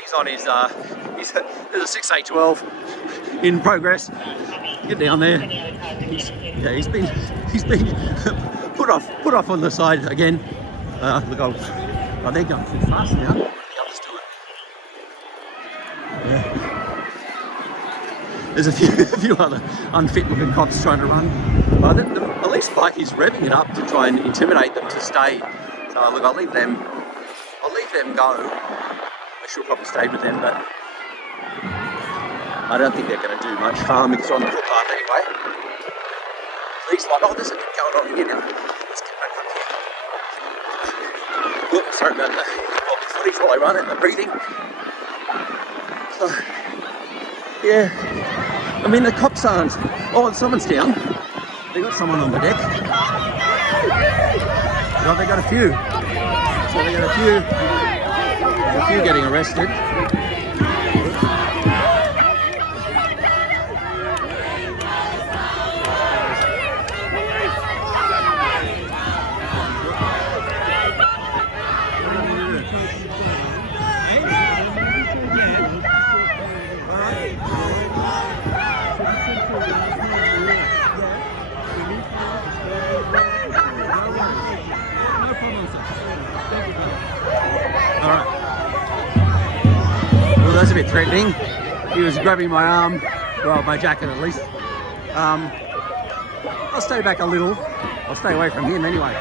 he's on his, there's a 6812 in progress. Get down there. He's been put off on the side again. Look, they're going too fast now. The others do it. Yeah. There's a few other unfit-looking cops trying to run. The police bike is revving it up to try and intimidate them to stay. So look, I'll leave them go. I should probably stay with them, but I don't think they're going to do much harm because they're on the footpath anyway. Police like, oh, there's a bit going on here now. Let's get back up here. Oops, sorry about the footage while I run and the breathing. So, yeah. I mean, the cops aren't. Oh, someone's down. They got someone on the deck. Well, they got a few. So they got a few getting arrested. That's a bit threatening. He was grabbing my arm, well, my jacket at least. I'll stay back a little. I'll stay away from him anyway.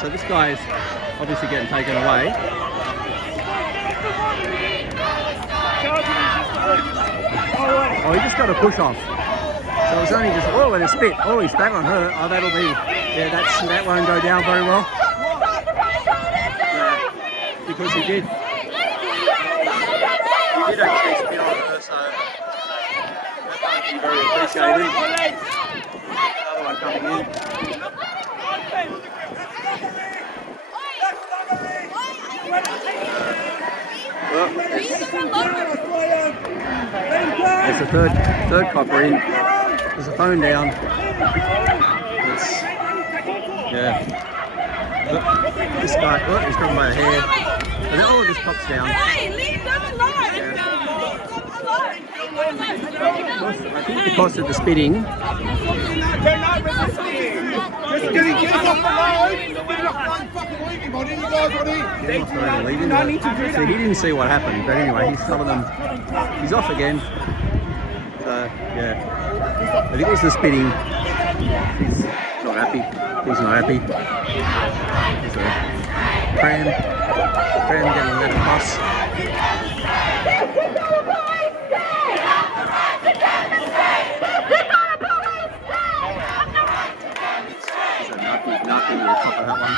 So this guy is obviously getting taken away. Oh, he just got a push off. So it was only just, oh, and a spit. Oh, he spat on her. Oh, that'll be, yeah, that won't go down very well. Yeah, because he did. He did actually spit on her, so that won't be very appreciated. Another one coming in. Well, there's a third copper in. There's a phone down. Yeah. Look, this guy, look, he's grabbing by the hair. And then all of this cops down. Hey, leave them alone! I think because of the spitting. They're not resisting. Just get off the road. They're not fucking leaving, buddy. You guys want in? They do not need to do that. So he didn't see what happened, but anyway, he's telling them he's off again. So yeah, I think it was the spitting. He's not happy. He's not happy. So, pram getting let across. Nothing to the top of that one.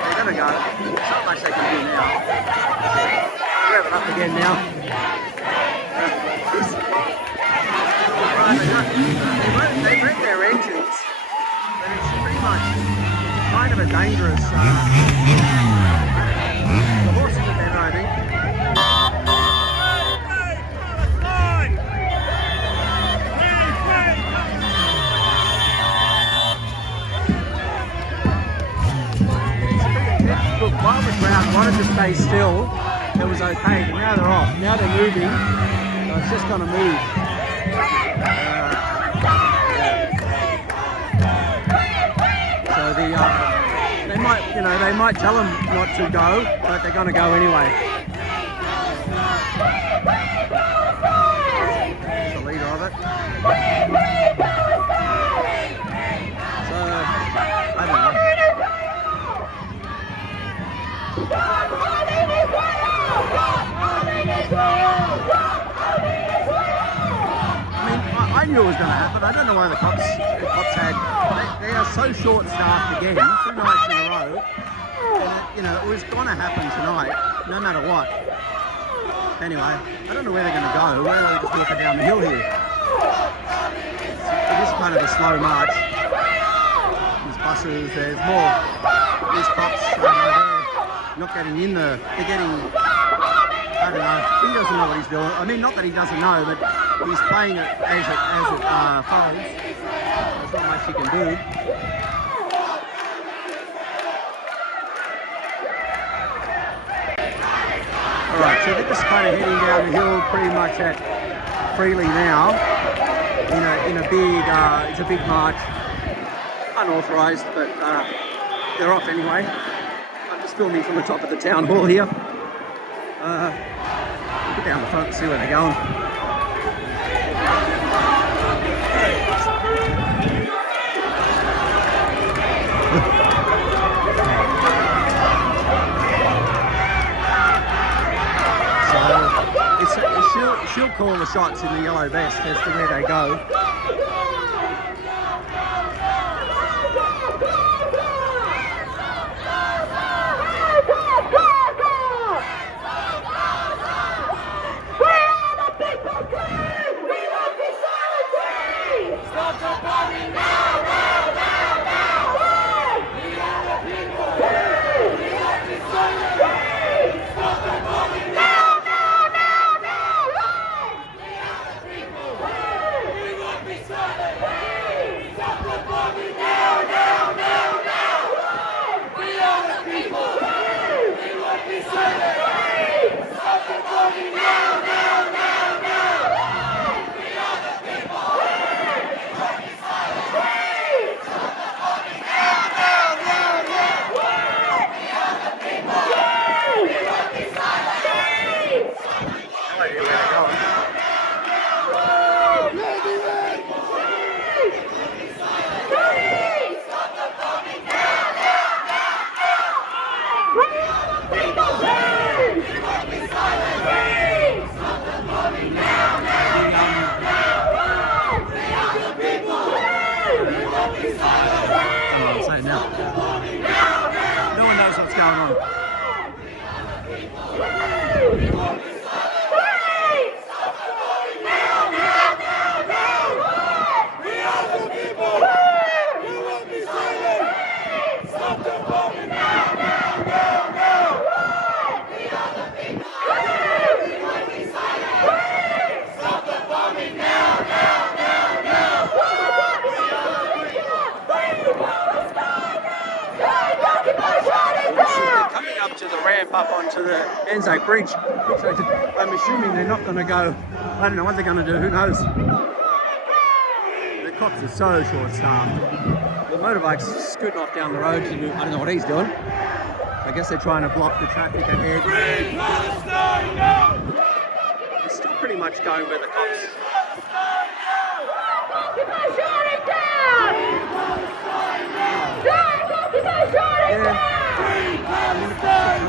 They're going to go. There's not much they can do now. Grab it up again now. They read their engines, but it's pretty much kind of a dangerous. The horse is a better, I think. Look, while the crowd wanted to stay still, it was okay, but now they're off. Now they're moving, so it's just going to move. So they might tell them not to go, but they're going to go anyway. That's the leader of it. So, I don't know. I knew it was going to happen. I don't know why the cops had. They are so short-staffed again, 2 nights in a row. And, it was going to happen tonight, no matter what. Anyway, I don't know where they're going to go. Where are they just walking down the hill here? It is kind of a slow march. There's buses, there's more. These cops, they're not getting in there. They're getting, I don't know, he doesn't know what he's doing. I mean, not that he doesn't know, but he's playing it as it follows. There's not much he can do. Alright, so they're just kind of heading down the hill pretty much at freely now. In a big, it's a big march. Unauthorised, but they're off anyway. I'm just filming from the top of the town hall here. Get down the front and see where they're going. So she'll call the shots in the yellow vest as to where they go. No one knows what's going on. To the ramp up onto the Anzac Bridge, which I'm assuming they're not going to go. I don't know what they're going to do, who knows. The cops are so short-staffed. The motorbike's scooting off down the road to do, I don't know what he's doing. I guess they're trying to block the traffic ahead. It's still pretty much going where the cops.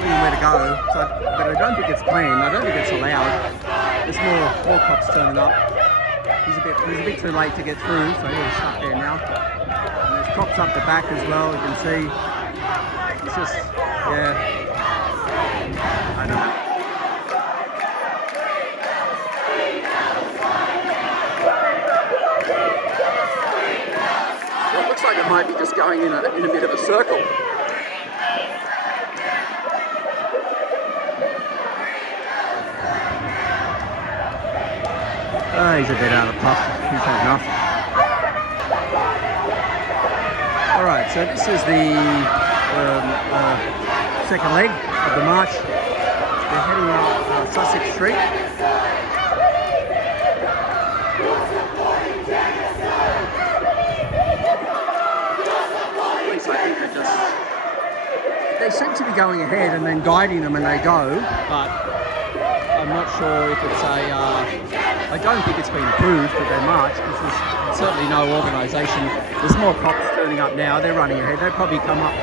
Where to go, so, but I don't think it's planned. I don't think it's allowed. There's more cops turning up. He's a bit too late to get through, so he's stuck there now. And there's cops up the back as well. You can see. It's just, yeah. I don't know. might be just going in a bit of a circle. He's a bit out of puff. He's had enough. Alright, so this is the second leg of the march. They're heading up Sussex Street. Police, I think, they seem to be going ahead and then guiding them and they go, but I'm not sure if it's I don't think it's been approved that they march, because there's certainly no organisation. There's more cops turning up now. They're running ahead. They'll probably come up.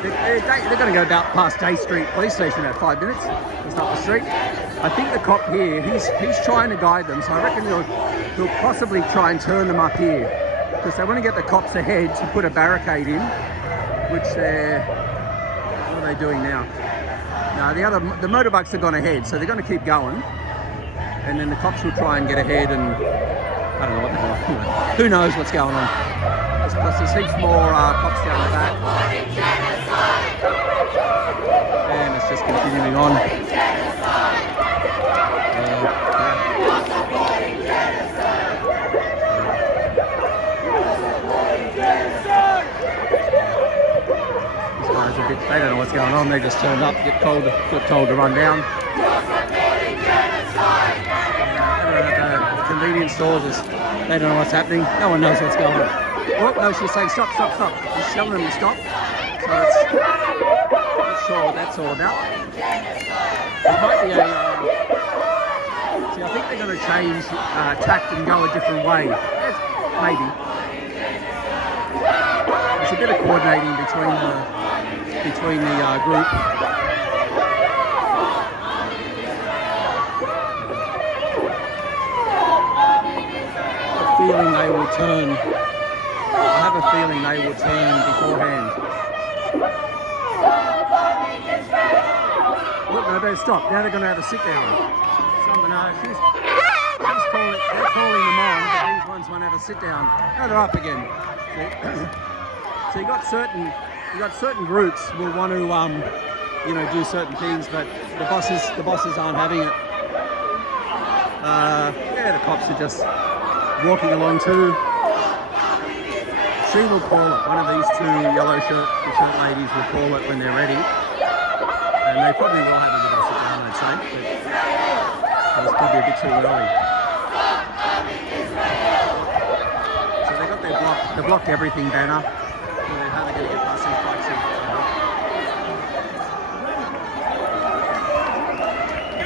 They're going to go about past Day Street Police Station in about 5 minutes. It's up the street. I think the cop here, he's trying to guide them, so I reckon he'll possibly try and turn them up here, because they want to get the cops ahead to put a barricade in, which what are they doing now? No, the motorbikes have gone ahead, so they're going to keep going. And then the cops will try and get ahead, and I don't know what the hell. Who knows what's going on? Plus there's heaps more cops down the back. And it's just continuing on. These guys are a bit, they don't know what's going on. They just turned up, get told to run down. Convenience stores, they don't know what's happening. No one knows what's going on. Oh, no, she's saying stop. She's telling them to stop. So it's not sure what that's all about. It might be see, I think they're going to change tact and go a different way. Maybe. There's a bit of coordinating between the group. Feeling they will turn. I have a feeling they will turn beforehand. Look, no, they stop. Now they're going to have a sit down. They're calling them on, but these ones won't have a sit down. No, they're up again. So you got certain groups will want to do certain things, but the bosses aren't having it. The cops are just walking along too. She will call it. One of these two yellow shirt ladies will call it when they're ready. And they probably will have a little sit down, I'd say. But it's probably a bit too early. So they got their blocked everything banner. How they're going to get past these bikes in.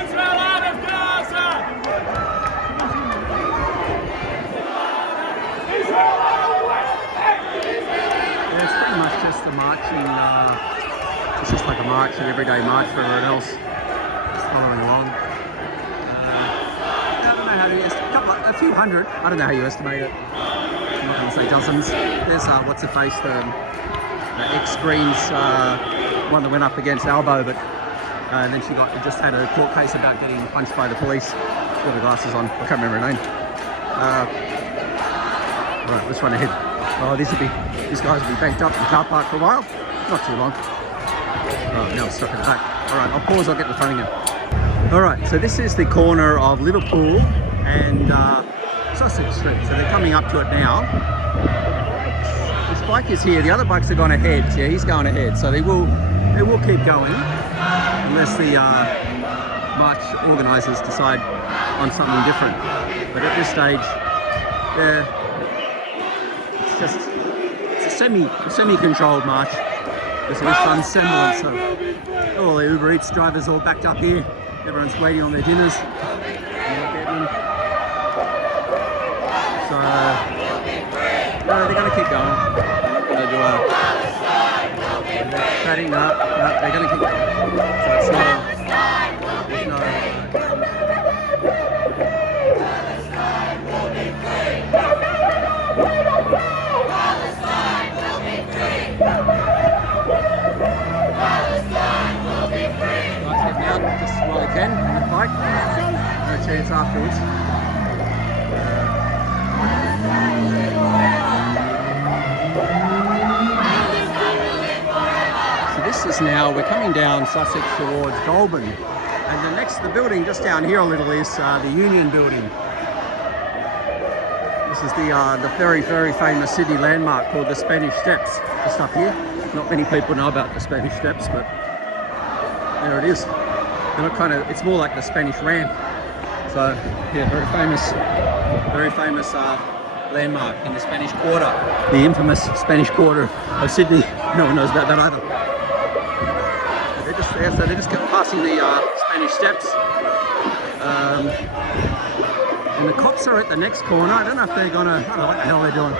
Israel out of Gaza! Yeah, it's pretty much just a marching, it's just like a march, an everyday march for everyone else. Just following along. I don't know how to estimate, a few hundred. I don't know how you estimate it. I'm not going to say dozens. There's what's her face, the ex-Greens one that went up against Albo, but and then she just had a court case about getting punched by the police. She's got her glasses on. I can't remember her name. Alright, let's run ahead. Oh, these guys will be banked up in the car park for a while. Not too long. Oh, now it's stuck in the back. Alright, I'll pause, I'll get in front of you. Alright, so this is the corner of Liverpool and Sussex Street. So they're coming up to it now. This bike is here, the other bikes have gone ahead. Yeah, he's going ahead. So they will keep going unless the march organisers decide on something different. But at this stage, it's a semi-controlled march. There's some semblance of all the Uber Eats drivers all backed up here. Everyone's waiting on their dinners. So they're going to keep going. They're going to do chatting up. No, they're going to keep going. So it's not. There's no. Just while they can on the bike. No chance afterwards. is now, we're coming down Sussex towards Goulburn, and the building just down here a little is the Union Building. This is the very, very famous Sydney landmark called the Spanish Steps, just up here. Not many people know about the Spanish Steps, but there it is. They look it's more like the Spanish ramp. So yeah, very famous landmark in the Spanish Quarter, the infamous Spanish Quarter of Sydney. No one knows about that either. They're just there, so they're just passing the Spanish Steps. And the cops are at the next corner. I don't know if they're gonna, I don't know what the hell they're doing.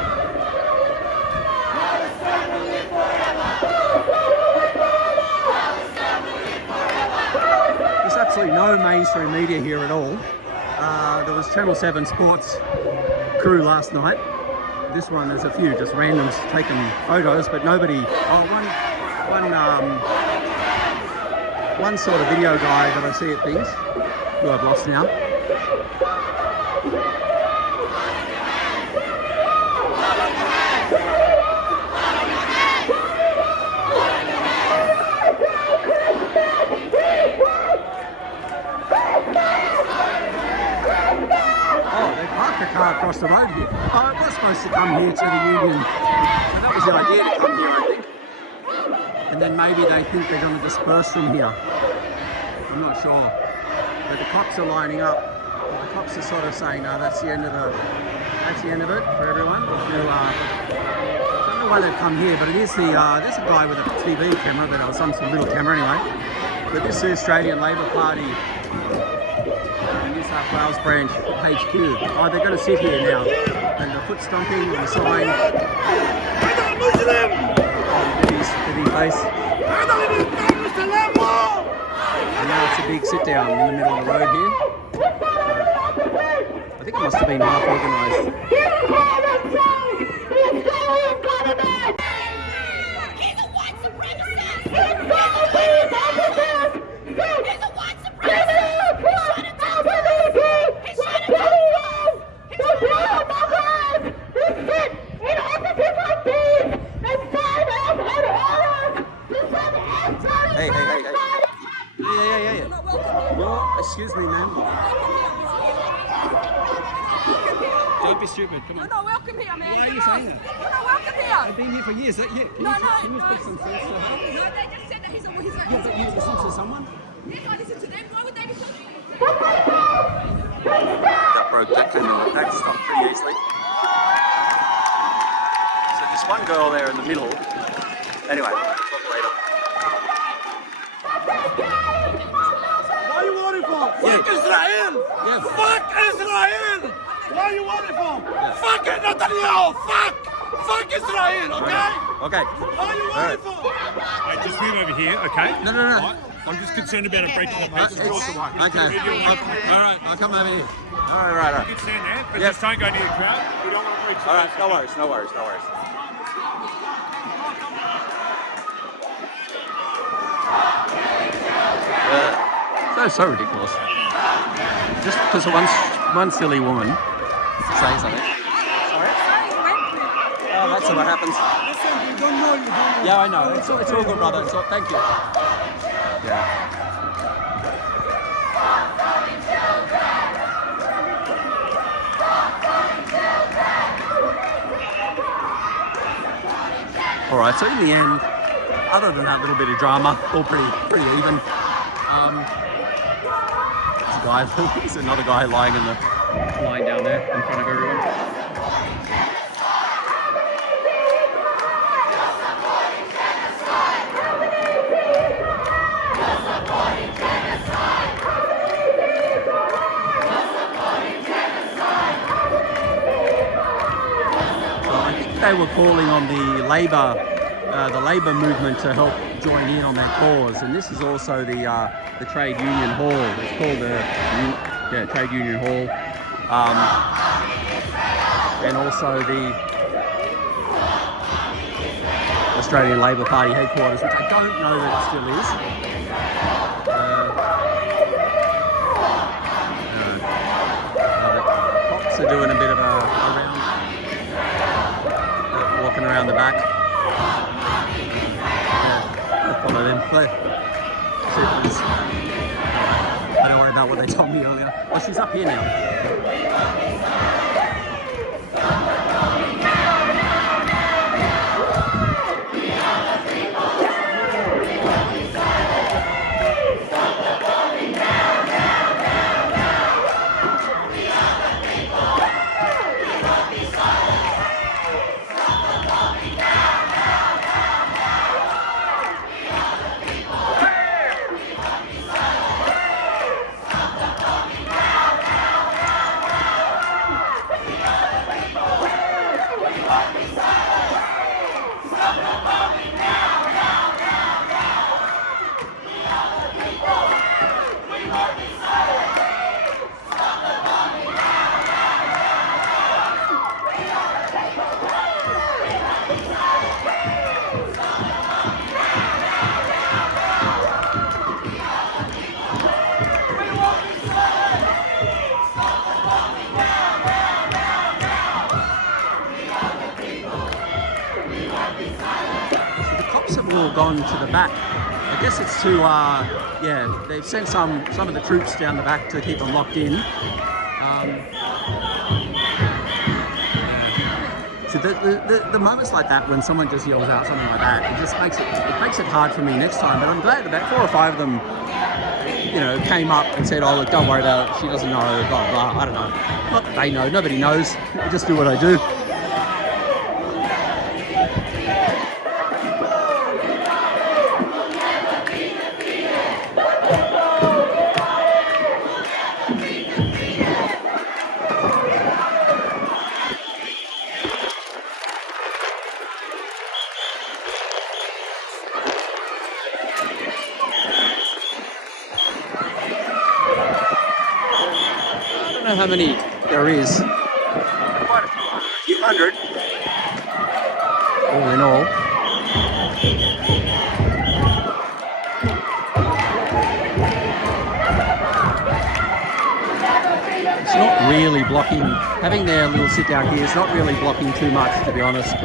There's absolutely no mainstream media here at all. There was Channel 7 Sports crew last night. This one, there's a few just randoms taking photos, but nobody. One sort of video guy that I see at things, who I've lost now. Car across the road here. Oh, it was supposed to come here to the Union. So that was the idea, to come here, I think. And then maybe they think they're going to disperse from here. I'm not sure. But the cops are lining up. The cops are sort of saying, no, that's the end of it for everyone. I don't know why they've come here, but it is there's a guy with a TV camera, but it was some little camera anyway. But this is the Australian Labor Party. New South Wales branch HQ. Oh, they're going to sit here now. And the foot stomping on the sign. Diddy face. And now it's a big sit down in the middle of the road here. I think it must have been half organised. He's a white supremacist! He's a white supremacist! Hey. Excuse me, ma'am. Don't be stupid, come on. You're not welcome here, man. Why are you saying that? You're not welcome here. I've been here for years. Can you speak some sense to her? No, they just said that he's a Yeah, but you listen to someone? Yes, I listen to them. Why would they be talking? That stopped pretty easily. So there's one girl there in the middle. Anyway, talk later. What are you worried for? Fuck Israel! Yeah. Fuck Israel! What are you worried for? Fuck it, Netanyahu! Fuck Israel, okay? Okay. What are you worried for? Hey, just move over here, okay? No. Right. I'm just concerned about a breach of the peace. Okay. All right, I'll come over here. All right. You can stand there, but just don't go near the crowd. We don't want to breach the All right, no worries. So ridiculous. Just because one silly woman saying something. Sorry? Oh, that's what happens. Listen, you don't know. Yeah, I know. It's all good, brother. Thank you. Yeah. All right. So in the end, other than that little bit of drama, all pretty even. There's another guy lying down there in front of everyone. They were calling on the Labor movement to help join in on that cause, and this is also the trade union hall. It's called the trade union hall, and also the Australian Labor Party headquarters, which I don't know that it still is. The cops are doing a bit of a round, walking around the back. Follow them. they told me earlier. Oh, she's up here now. Gone to the back. I guess it's to, yeah, they've sent some of the troops down the back to keep them locked in. So the moments like that, when someone just yells out something like that, it just makes it hard for me next time. But I'm glad about 4 or 5 of them, you know, came up and said, "Oh, look, don't worry about it. She doesn't know." Blah blah. I don't know. Not that they know. Nobody knows. I just do what I do. How many there is? Quite a few hundred, all in all. It's not really blocking. Having their little sit down here is not really blocking too much, to be honest.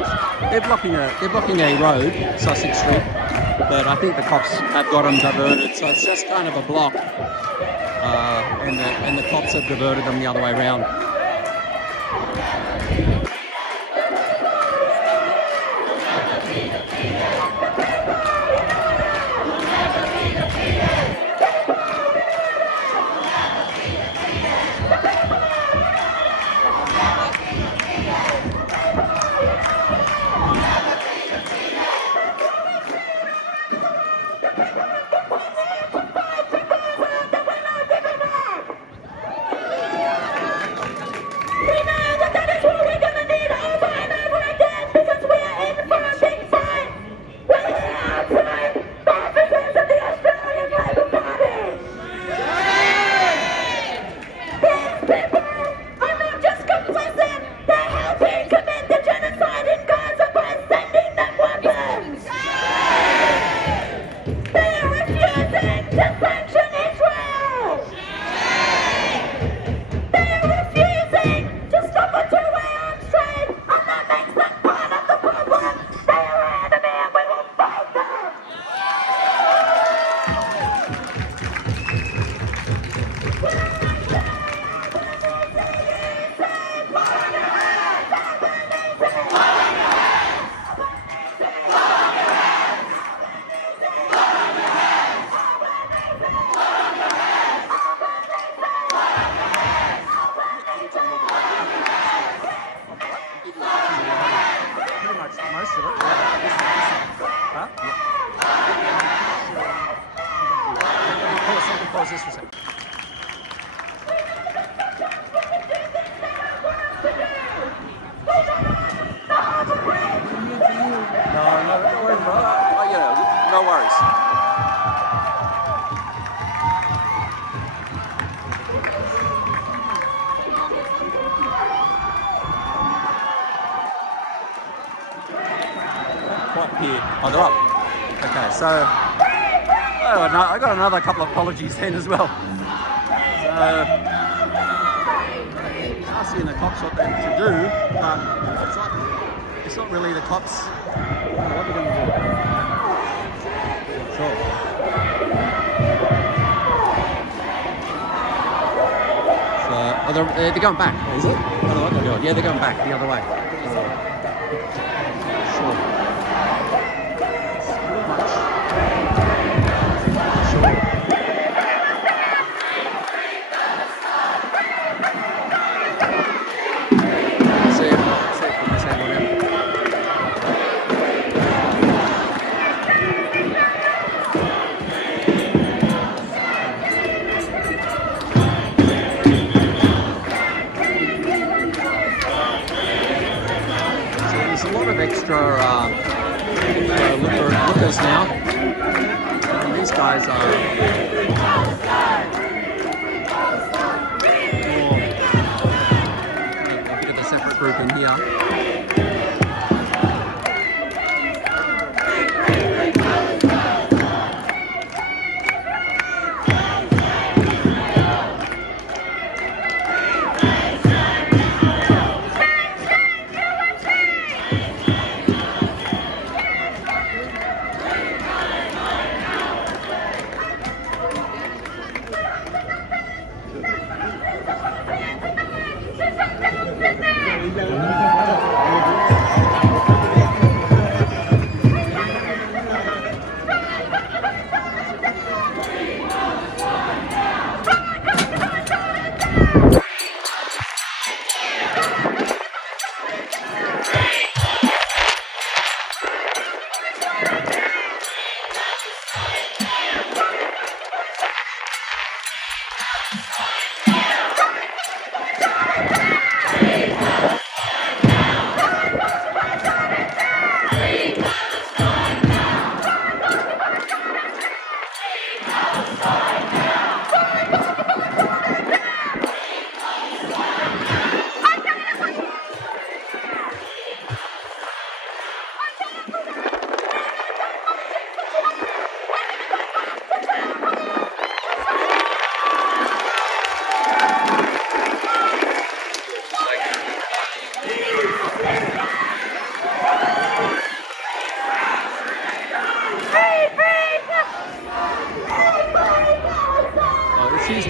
They're blocking a road, Sussex Street, but I think the cops have got them diverted, so it's just kind of a block. And the cops have diverted them the other way around. Oh, they're up. Okay, so I got another couple of apologies then as well. So asking the cops what they need to do, but it's not really the cops. What are we going to do? Not sure. Oh, they're going back, is it? I don't know what they're doing. Yeah, they're going back the other way. Sure. See it from this angle now. Extra lookers now. And these guys are a bit of a separate group in here.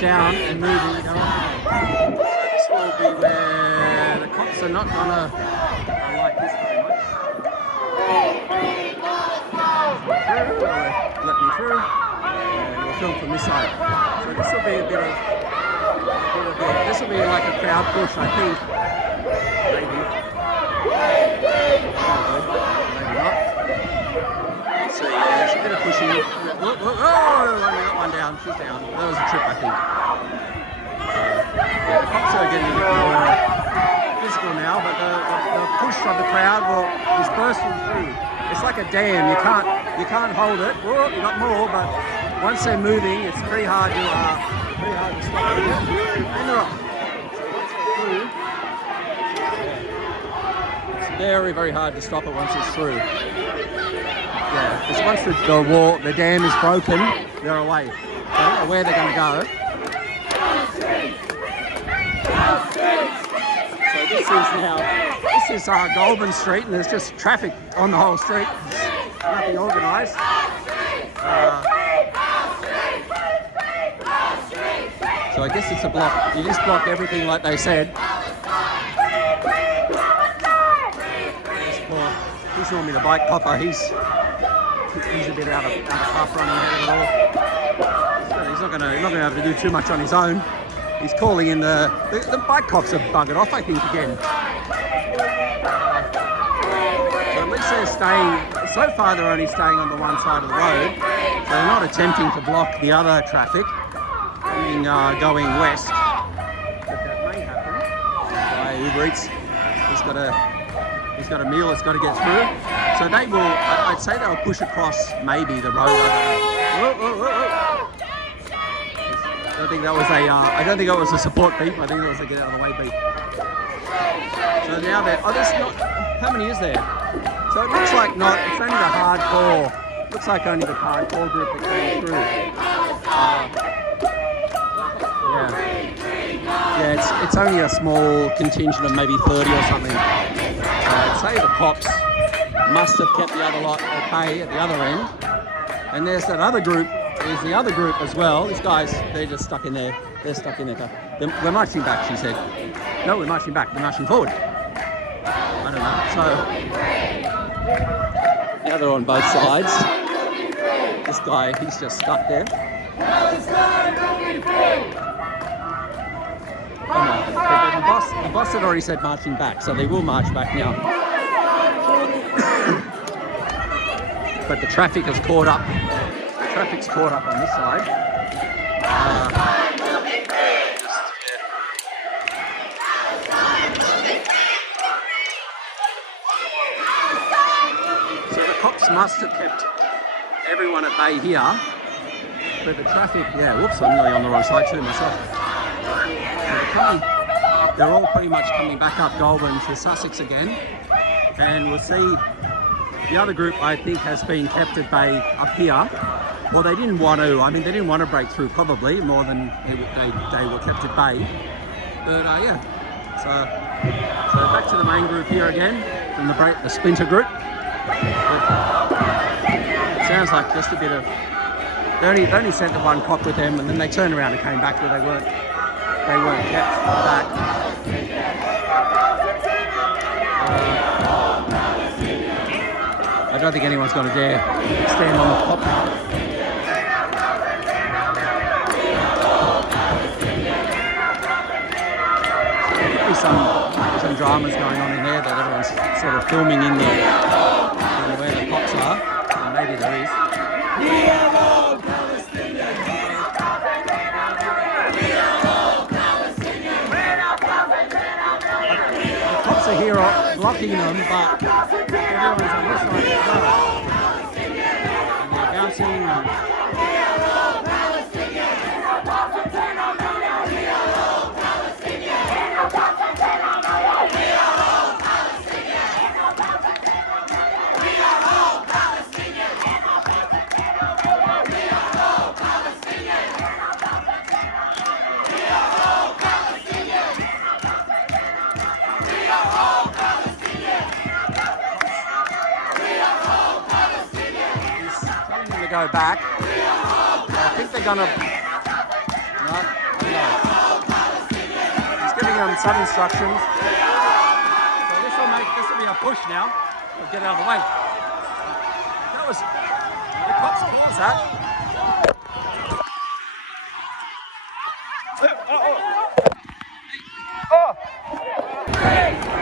Down and moving it on. So this will be where the cops are not gonna like this very much. Let me through, and we'll film from this side. So this will be a bit of this will be like a crowd push, I think. Maybe. Maybe not. So yeah, it's a bit of pushing. Oh, one down, she's down. That was a trip, I think. Yeah, the cops are getting a bit more physical now, but the push of the crowd is bursting through. It's like a dam. You can't hold it. Well, you got more, but once they're moving, it's pretty hard to stop them. And they're off. So once they're through, it's very, very hard to stop it once it's through. Yeah, because once the dam is broken, they're away. I don't know where they're going to go. So this is Goulburn Street, and there's just traffic on the whole street. It's nothing organised. So I guess it's a block. You just block everything like they said. He's normally the bike copper. He's a bit out of puff running ahead of it all. He's not going to be able to do too much on his own. He's calling in the bike cops have buggered off, I think, again. So at least they're staying. So far, they're only staying on the one side of the road. So they're not attempting to block the other traffic going west. But that may happen. By Uber Eats, he's got a meal that's got to get through. So they will, I'd say they'll push across maybe the road. I don't think that was a support beep. I think that was a get out of the way beep. So now there's not, how many is there? So it looks like it's only the hardcore, looks like only the hardcore group that came through. Yeah, it's only a small contingent of maybe 30 or something. I'd say the cops must have kept the other lot okay at the other end. And there's that other group, there's the other group as well. These guys, they're just stuck in there. They're stuck in their car. We're marching back, she said. No, we're marching back. We're marching forward. I don't know. So now they're on both sides. This guy, he's just stuck there. Oh, no. The boss had already said marching back, so they will march back now. But the traffic has caught up. The traffic's caught up on this side. So the cops must have kept everyone at bay here, but the traffic, yeah, whoops, I'm nearly on the wrong side too myself. So they're all pretty much coming back up Goulburn to Sussex again, and we'll see. The other group, I think, has been kept at bay up here. Well, they didn't want to. I mean, they didn't want to break through, probably more than they were kept at bay. But yeah, so back to the main group here again from the splinter group. But it sounds like just a bit of. They only sent the one cop with them, and then they turned around and came back where they weren't kept back. I don't think anyone's going to dare stand on the cop. There's some dramas going on in there that everyone's sort of filming in where the cops are. And maybe there is. The cops are here blocking them, but everyone's on this side as well. And they're bouncing. Go back. I think they're gonna. No, I don't know. He's giving them some instructions. So this will be a push now. We'll get out of the way. That was the cops caused that.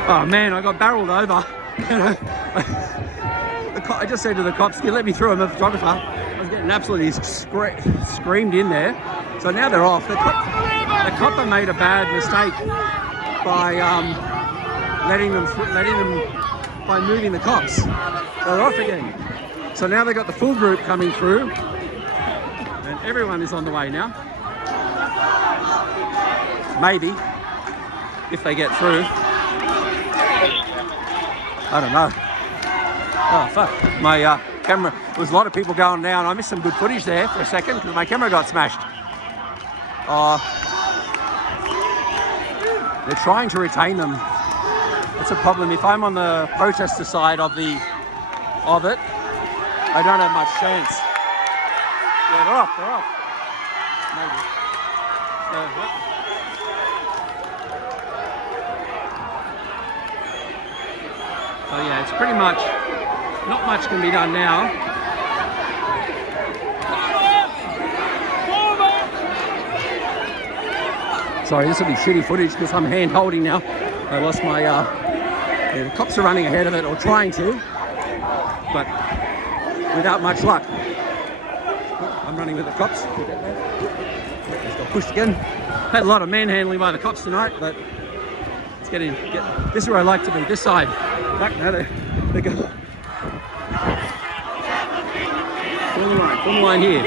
Oh man, I got barreled over. I just said to the cops, let me through. I'm a photographer. I was getting absolutely screamed in there. So now they're off. The copper made a bad mistake by by moving the cops. They're off again. So now they've got the full group coming through, and everyone is on the way now. Maybe, if they get through. I don't know. Oh fuck, my camera, there was a lot of people going down. I missed some good footage there for a second because my camera got smashed. They're trying to retain them. It's a problem. If I'm on the protester side of it, I don't have much chance. Yeah, they're off. Maybe. So yeah, it's pretty much, not much can be done now. Sorry, this will be shitty footage because I'm hand holding now. I lost my, the cops are running ahead of it or trying to, but without much luck. I'm running with the cops. Just got pushed again. Had a lot of manhandling by the cops tonight, but it's this is where I like to be, this side. Back now, they go. Full line here.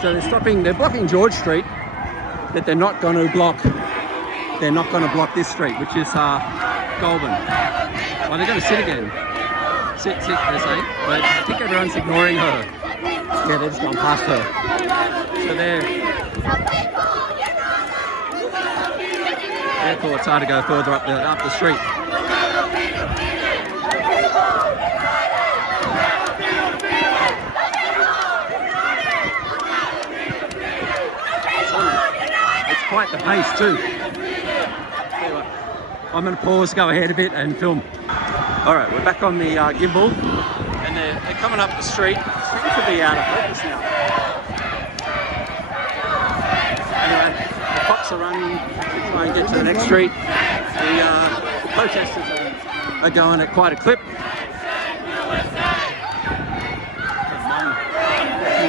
So they're blocking George Street, but they're not going to block this street, which is Goulburn. Well, they're going to sit again. Sit, they're saying. But I think everyone's ignoring her. Yeah, they're just gone past her. So therefore it's hard to go further up the street. quite the pace too. I'm going to pause, go ahead a bit and film. All right, we're back on the gimbal and they're coming up the street. It seems to be out of focus now. Anyway, the cops are running to try and get to the next street. The protesters are going at quite a clip.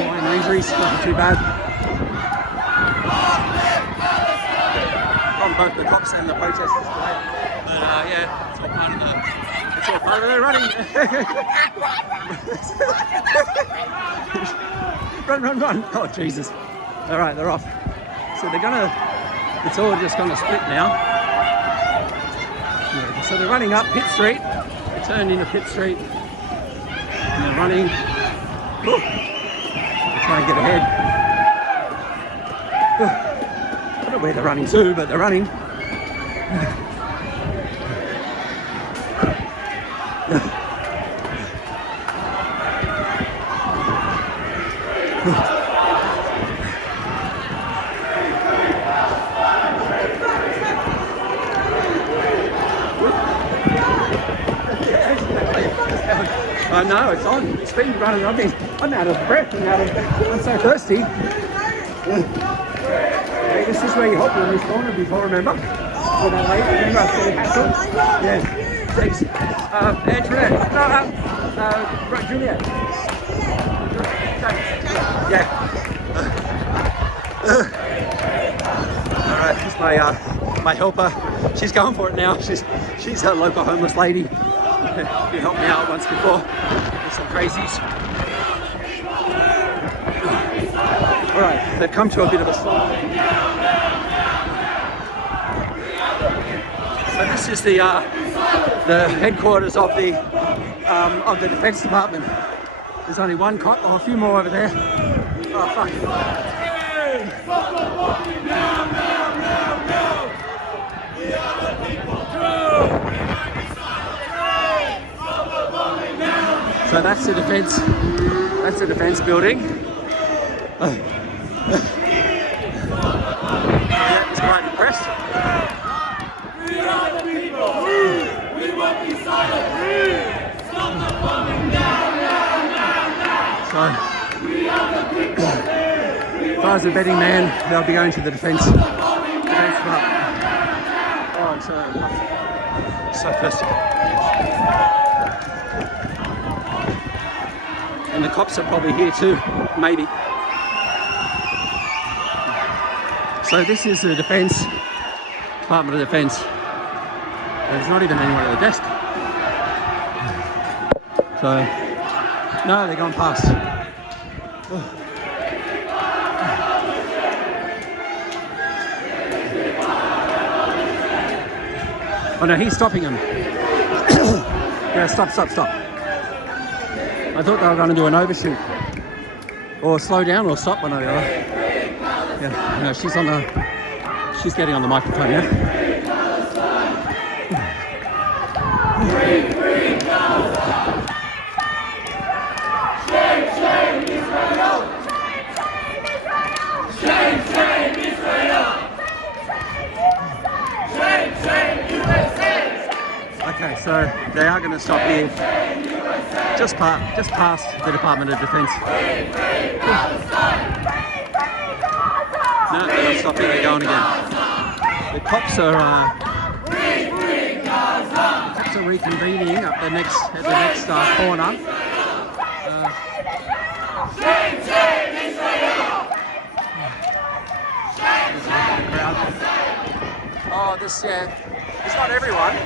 Minor injuries, nothing too bad. From both the cops and the protesters today. But yeah, it's all part of their running. Run. Oh, Jesus. All right, they're off. So it's all just gonna split now. Yeah, so they're running up Pitt Street. They turned into Pitt Street. And they're running. Whew. They're trying to get ahead. I don't know where they're running to, but they're running. I know, it's on. It's been running. I'm out of breath. I'm so thirsty. Hey, this is where you hop in this corner before, remember? For that lady, remember I said hassle? Yeah. Thanks. Antoinette. No, Juliet. Yeah. Alright, this is my helper. She's going for it now. She's a local homeless lady. She helped me out once before with some crazies. Alright, they've come to a bit of a stop. So this is the headquarters of the Defence Department. There's only one cop, or a few more over there. Oh fuck. So that's the defence. That's the defence building. Yeah, it's quite impressed. We are the people. We won't be silent. Stop the bombing down. So, as far as the betting man, they'll be going to the defence department. Oh, I'm so thirsty. And the cops are probably here too, maybe. So this is the Defence, Department of Defence. There's not even anyone at the desk. So, no, they're going past. Oh no, he's stopping him. Yeah, stop. I thought they were going to do an overshoot. Or slow down or stop, one or the other. Yeah, no, she's getting on the microphone now. Free Gaza! Shame Israel! Shame Israel! Shame USA! Okay, so they are going to stop here. Just past the Department of Defence. No, they're not stopping, they're going again. The cops are reconvening at the next corner. Oh, it's not everyone.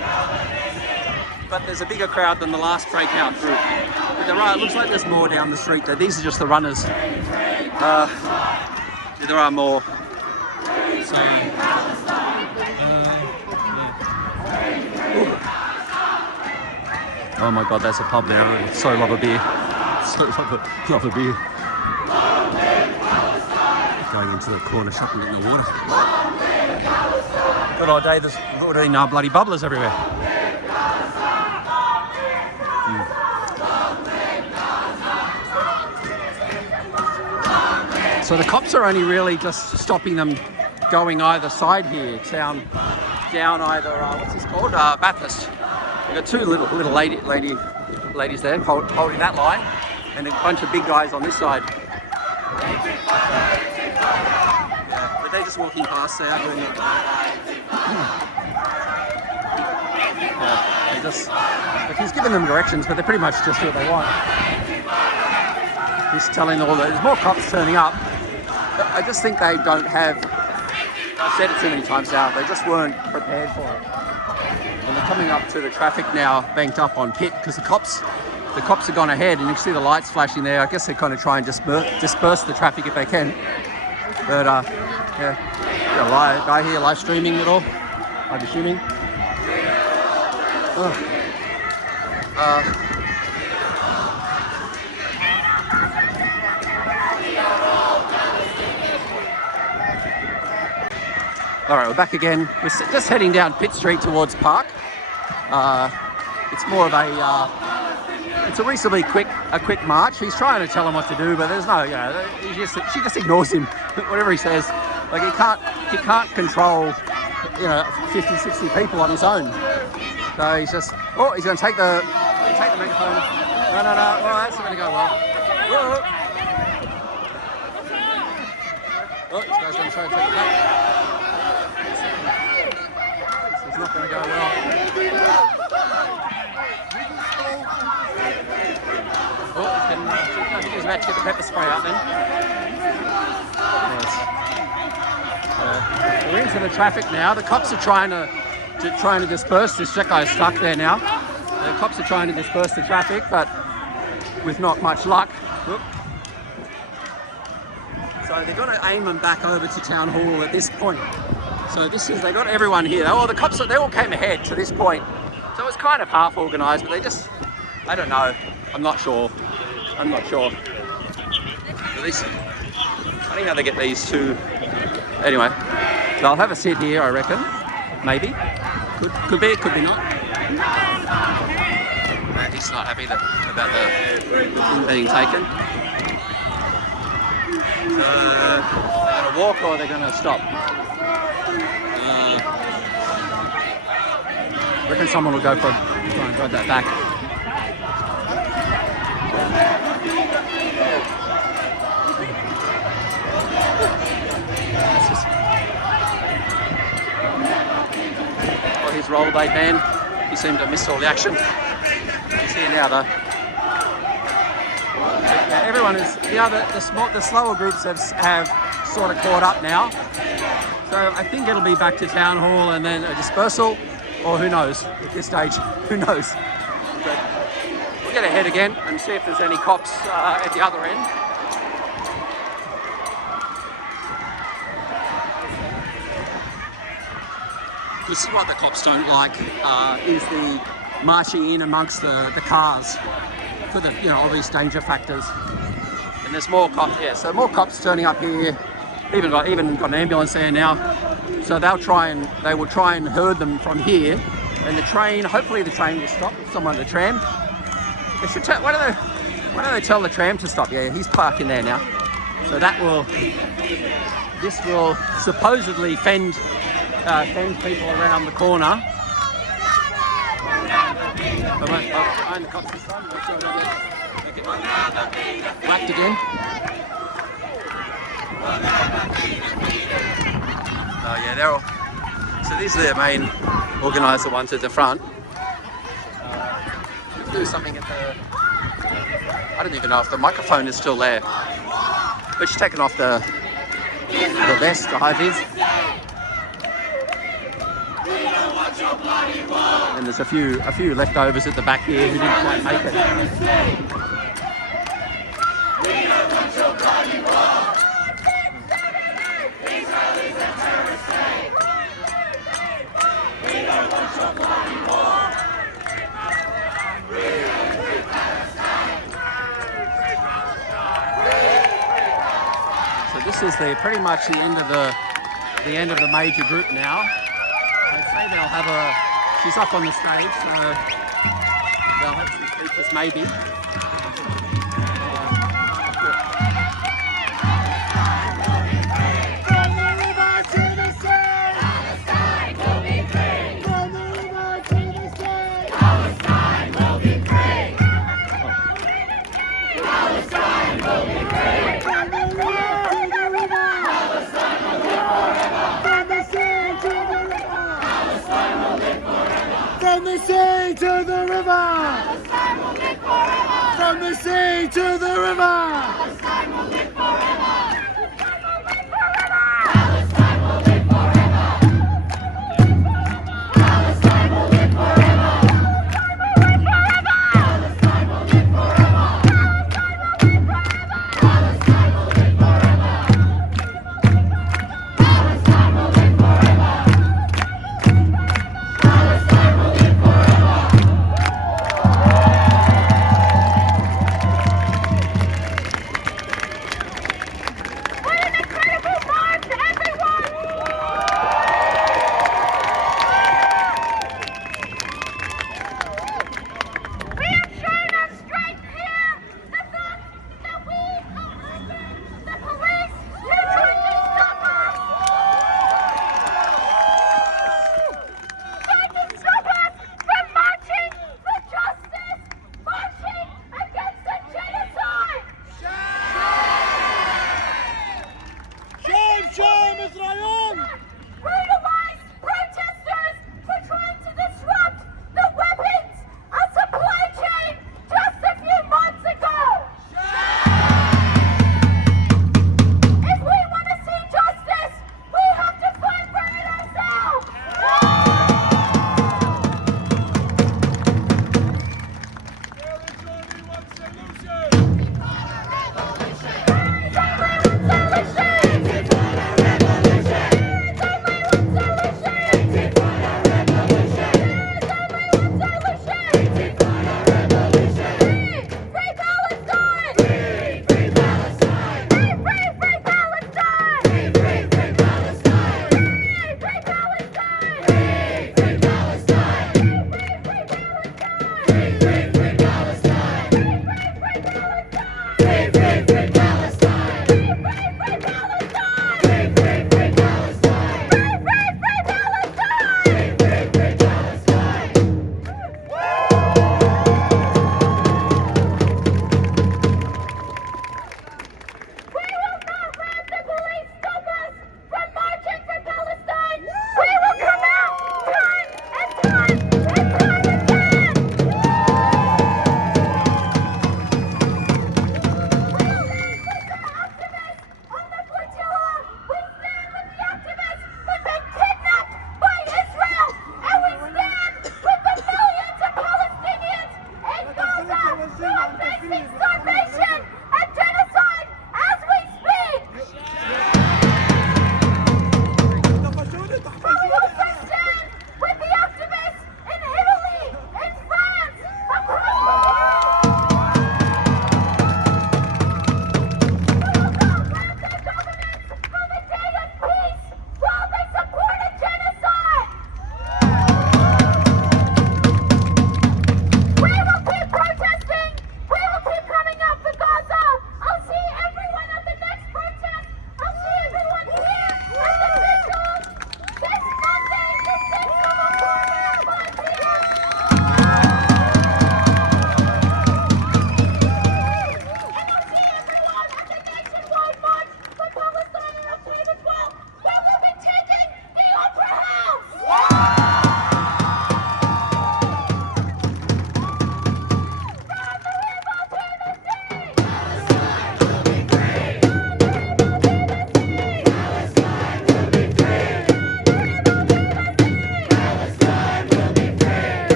But there's a bigger crowd than the last breakout group. But it looks like there's more down the street though. These are just the runners. There are more. So, oh my god, that's a pub now. I so love a beer. So love a beer. Going into the corner shop and getting the water. Good old day, there's already bloody bubblers everywhere. So the cops are only really just stopping them going either side here, down either, what's this called? Bathurst. We've got two little ladies there holding that line, and a bunch of big guys on this side. Yeah, but they're just walking past there doing it. Yeah, they just, like, he's giving them directions, but they pretty much just do what they want. He's telling all there's more cops turning up. I just think they don't have, I've said it too many times now, they just weren't prepared for it. And they're coming up to the traffic now, banked up on Pitt, because the cops have gone ahead, and you can see the lights flashing there. I guess they're kind of trying to disperse the traffic if they can. But yeah, got a live guy here live streaming it all, I'm assuming. All right, we're back again. We're just heading down Pitt Street towards Park. It's more of a, it's a reasonably quick march. He's trying to tell him what to do, but there's no, you know, she just ignores him. Whatever he says, like he can't control, you know, 50, 60 people on his own. So he's just, oh, he's going to take the megaphone. No, well, that's not going to go well. Whoa. Oh, this guy's going to try to take it back. It's not going to go well. Oh, I think he's about to get the pepper spray out then. Yes. We're into the traffic now. The cops are trying to disperse. This guy is stuck there now. The cops are trying to disperse the traffic, but with not much luck. Whoop. So they've got to aim them back over to Town Hall at this point. So they got everyone here. Oh, the cops, they all came ahead to this point. So it was kind of half organised, but they just, I don't know. I'm not sure. At least, I don't know how they get these two. Anyway, they'll have a sit here, I reckon. Maybe. Could be, could be not. He's not happy about the thing being taken. They're going to walk or they're going to stop? I reckon someone will go for try and drive that back. Well, his rollerblade man, he seemed to miss all the action. He's here now though. Yeah, everyone is, the slower groups have sort of caught up now. So I think it'll be back to Town Hall and then a dispersal, or who knows, at this stage, who knows. But we'll get ahead again and see if there's any cops at the other end. This is what the cops don't like, is the marching in amongst the cars for the, you know, all these danger factors. And there's more cops, yeah, so more cops turning up here. Even got an ambulance there now. So they will try and herd them from here. And the train, hopefully the train will stop. Someone at the tram. They should why don't they tell the tram to stop? Yeah, he's parking there now. So this will supposedly fend people around the corner. Behind the cops this time. Whacked again. Oh yeah, they're all. So these are their main organiser ones at the front. Do something at the. I don't even know if the microphone is still there. But she's taken off the vest, the high vis. And there's a few leftovers at the back here who didn't quite make it. So this is pretty much the end of the major group now. They say they'll have she's up on the stage, so they'll have some speakers maybe. From the sea to the river! From the sea to the river!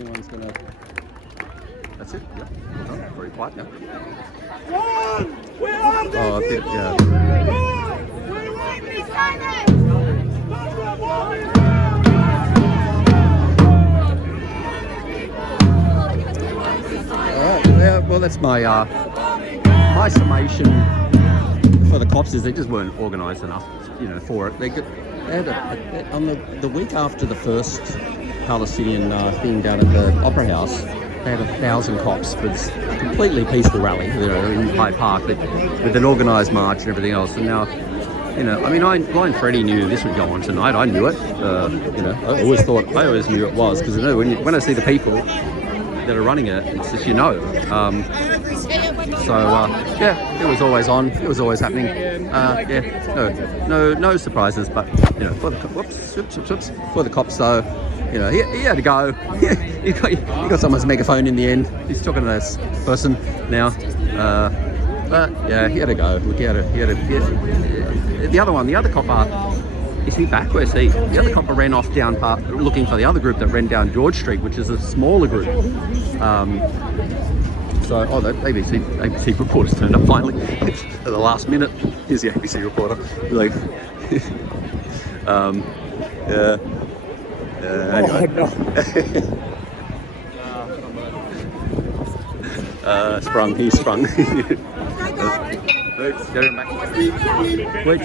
anyone's gonna. That's it. Yeah. Oh, very quiet. Yeah. Oh, I think yeah. All right. Yeah. Well, that's my my summation for the cops is they just weren't organised enough, you know, for it. They had on the week after the first Palestinian thing down at the Opera House, they had 1,000 cops for this completely peaceful rally, you know, in Hyde Park with an organised march and everything else. And now, you know, I mean, Blind Freddie knew this would go on tonight. I knew it. You know, I always knew it was, because I know when I see the people that are running it, it's just, you know. Yeah, it was always on. It was always happening. Yeah, no surprises. But you know, for the cops though, you know, he had to go. he got someone's megaphone in the end. He's talking to this person now. But yeah, he had to go. Look, the other copper. Is he back? Where's he? The other copper ran off down looking for the other group that ran down George Street, which is a smaller group. The ABC reporters turned up finally at the last minute. Here's the ABC reporter. Like, anyway. He's sprung. Which?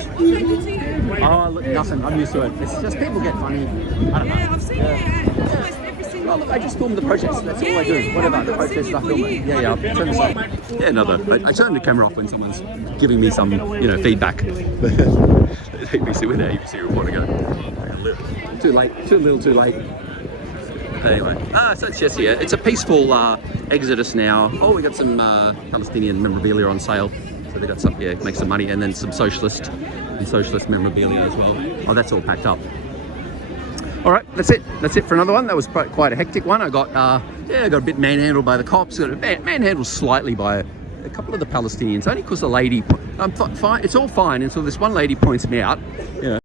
Oh, look, nothing. I'm used to it. It's just people get funny. I don't know. Yeah, I've seen it. Well, look, I just film the protests. That's all I do. Whatever the protests, I film it. Yeah. I'll turn this off. Yeah, I turn the camera off when someone's giving me some, you know, feedback. ABC, where the ABC reporter go? Too late. Too little. Too late. Anyway, so it's just here. It's a peaceful exodus now. Oh, we got some Palestinian memorabilia on sale. So they got some, make some money, and then some socialist memorabilia as well. Oh, that's all packed up. All right, that's it. That's it for another one. That was quite a hectic one. I got a bit manhandled by the cops. Got manhandled slightly by a couple of the Palestinians, only because the lady. Fine. It's all fine until this one lady points me out. You know,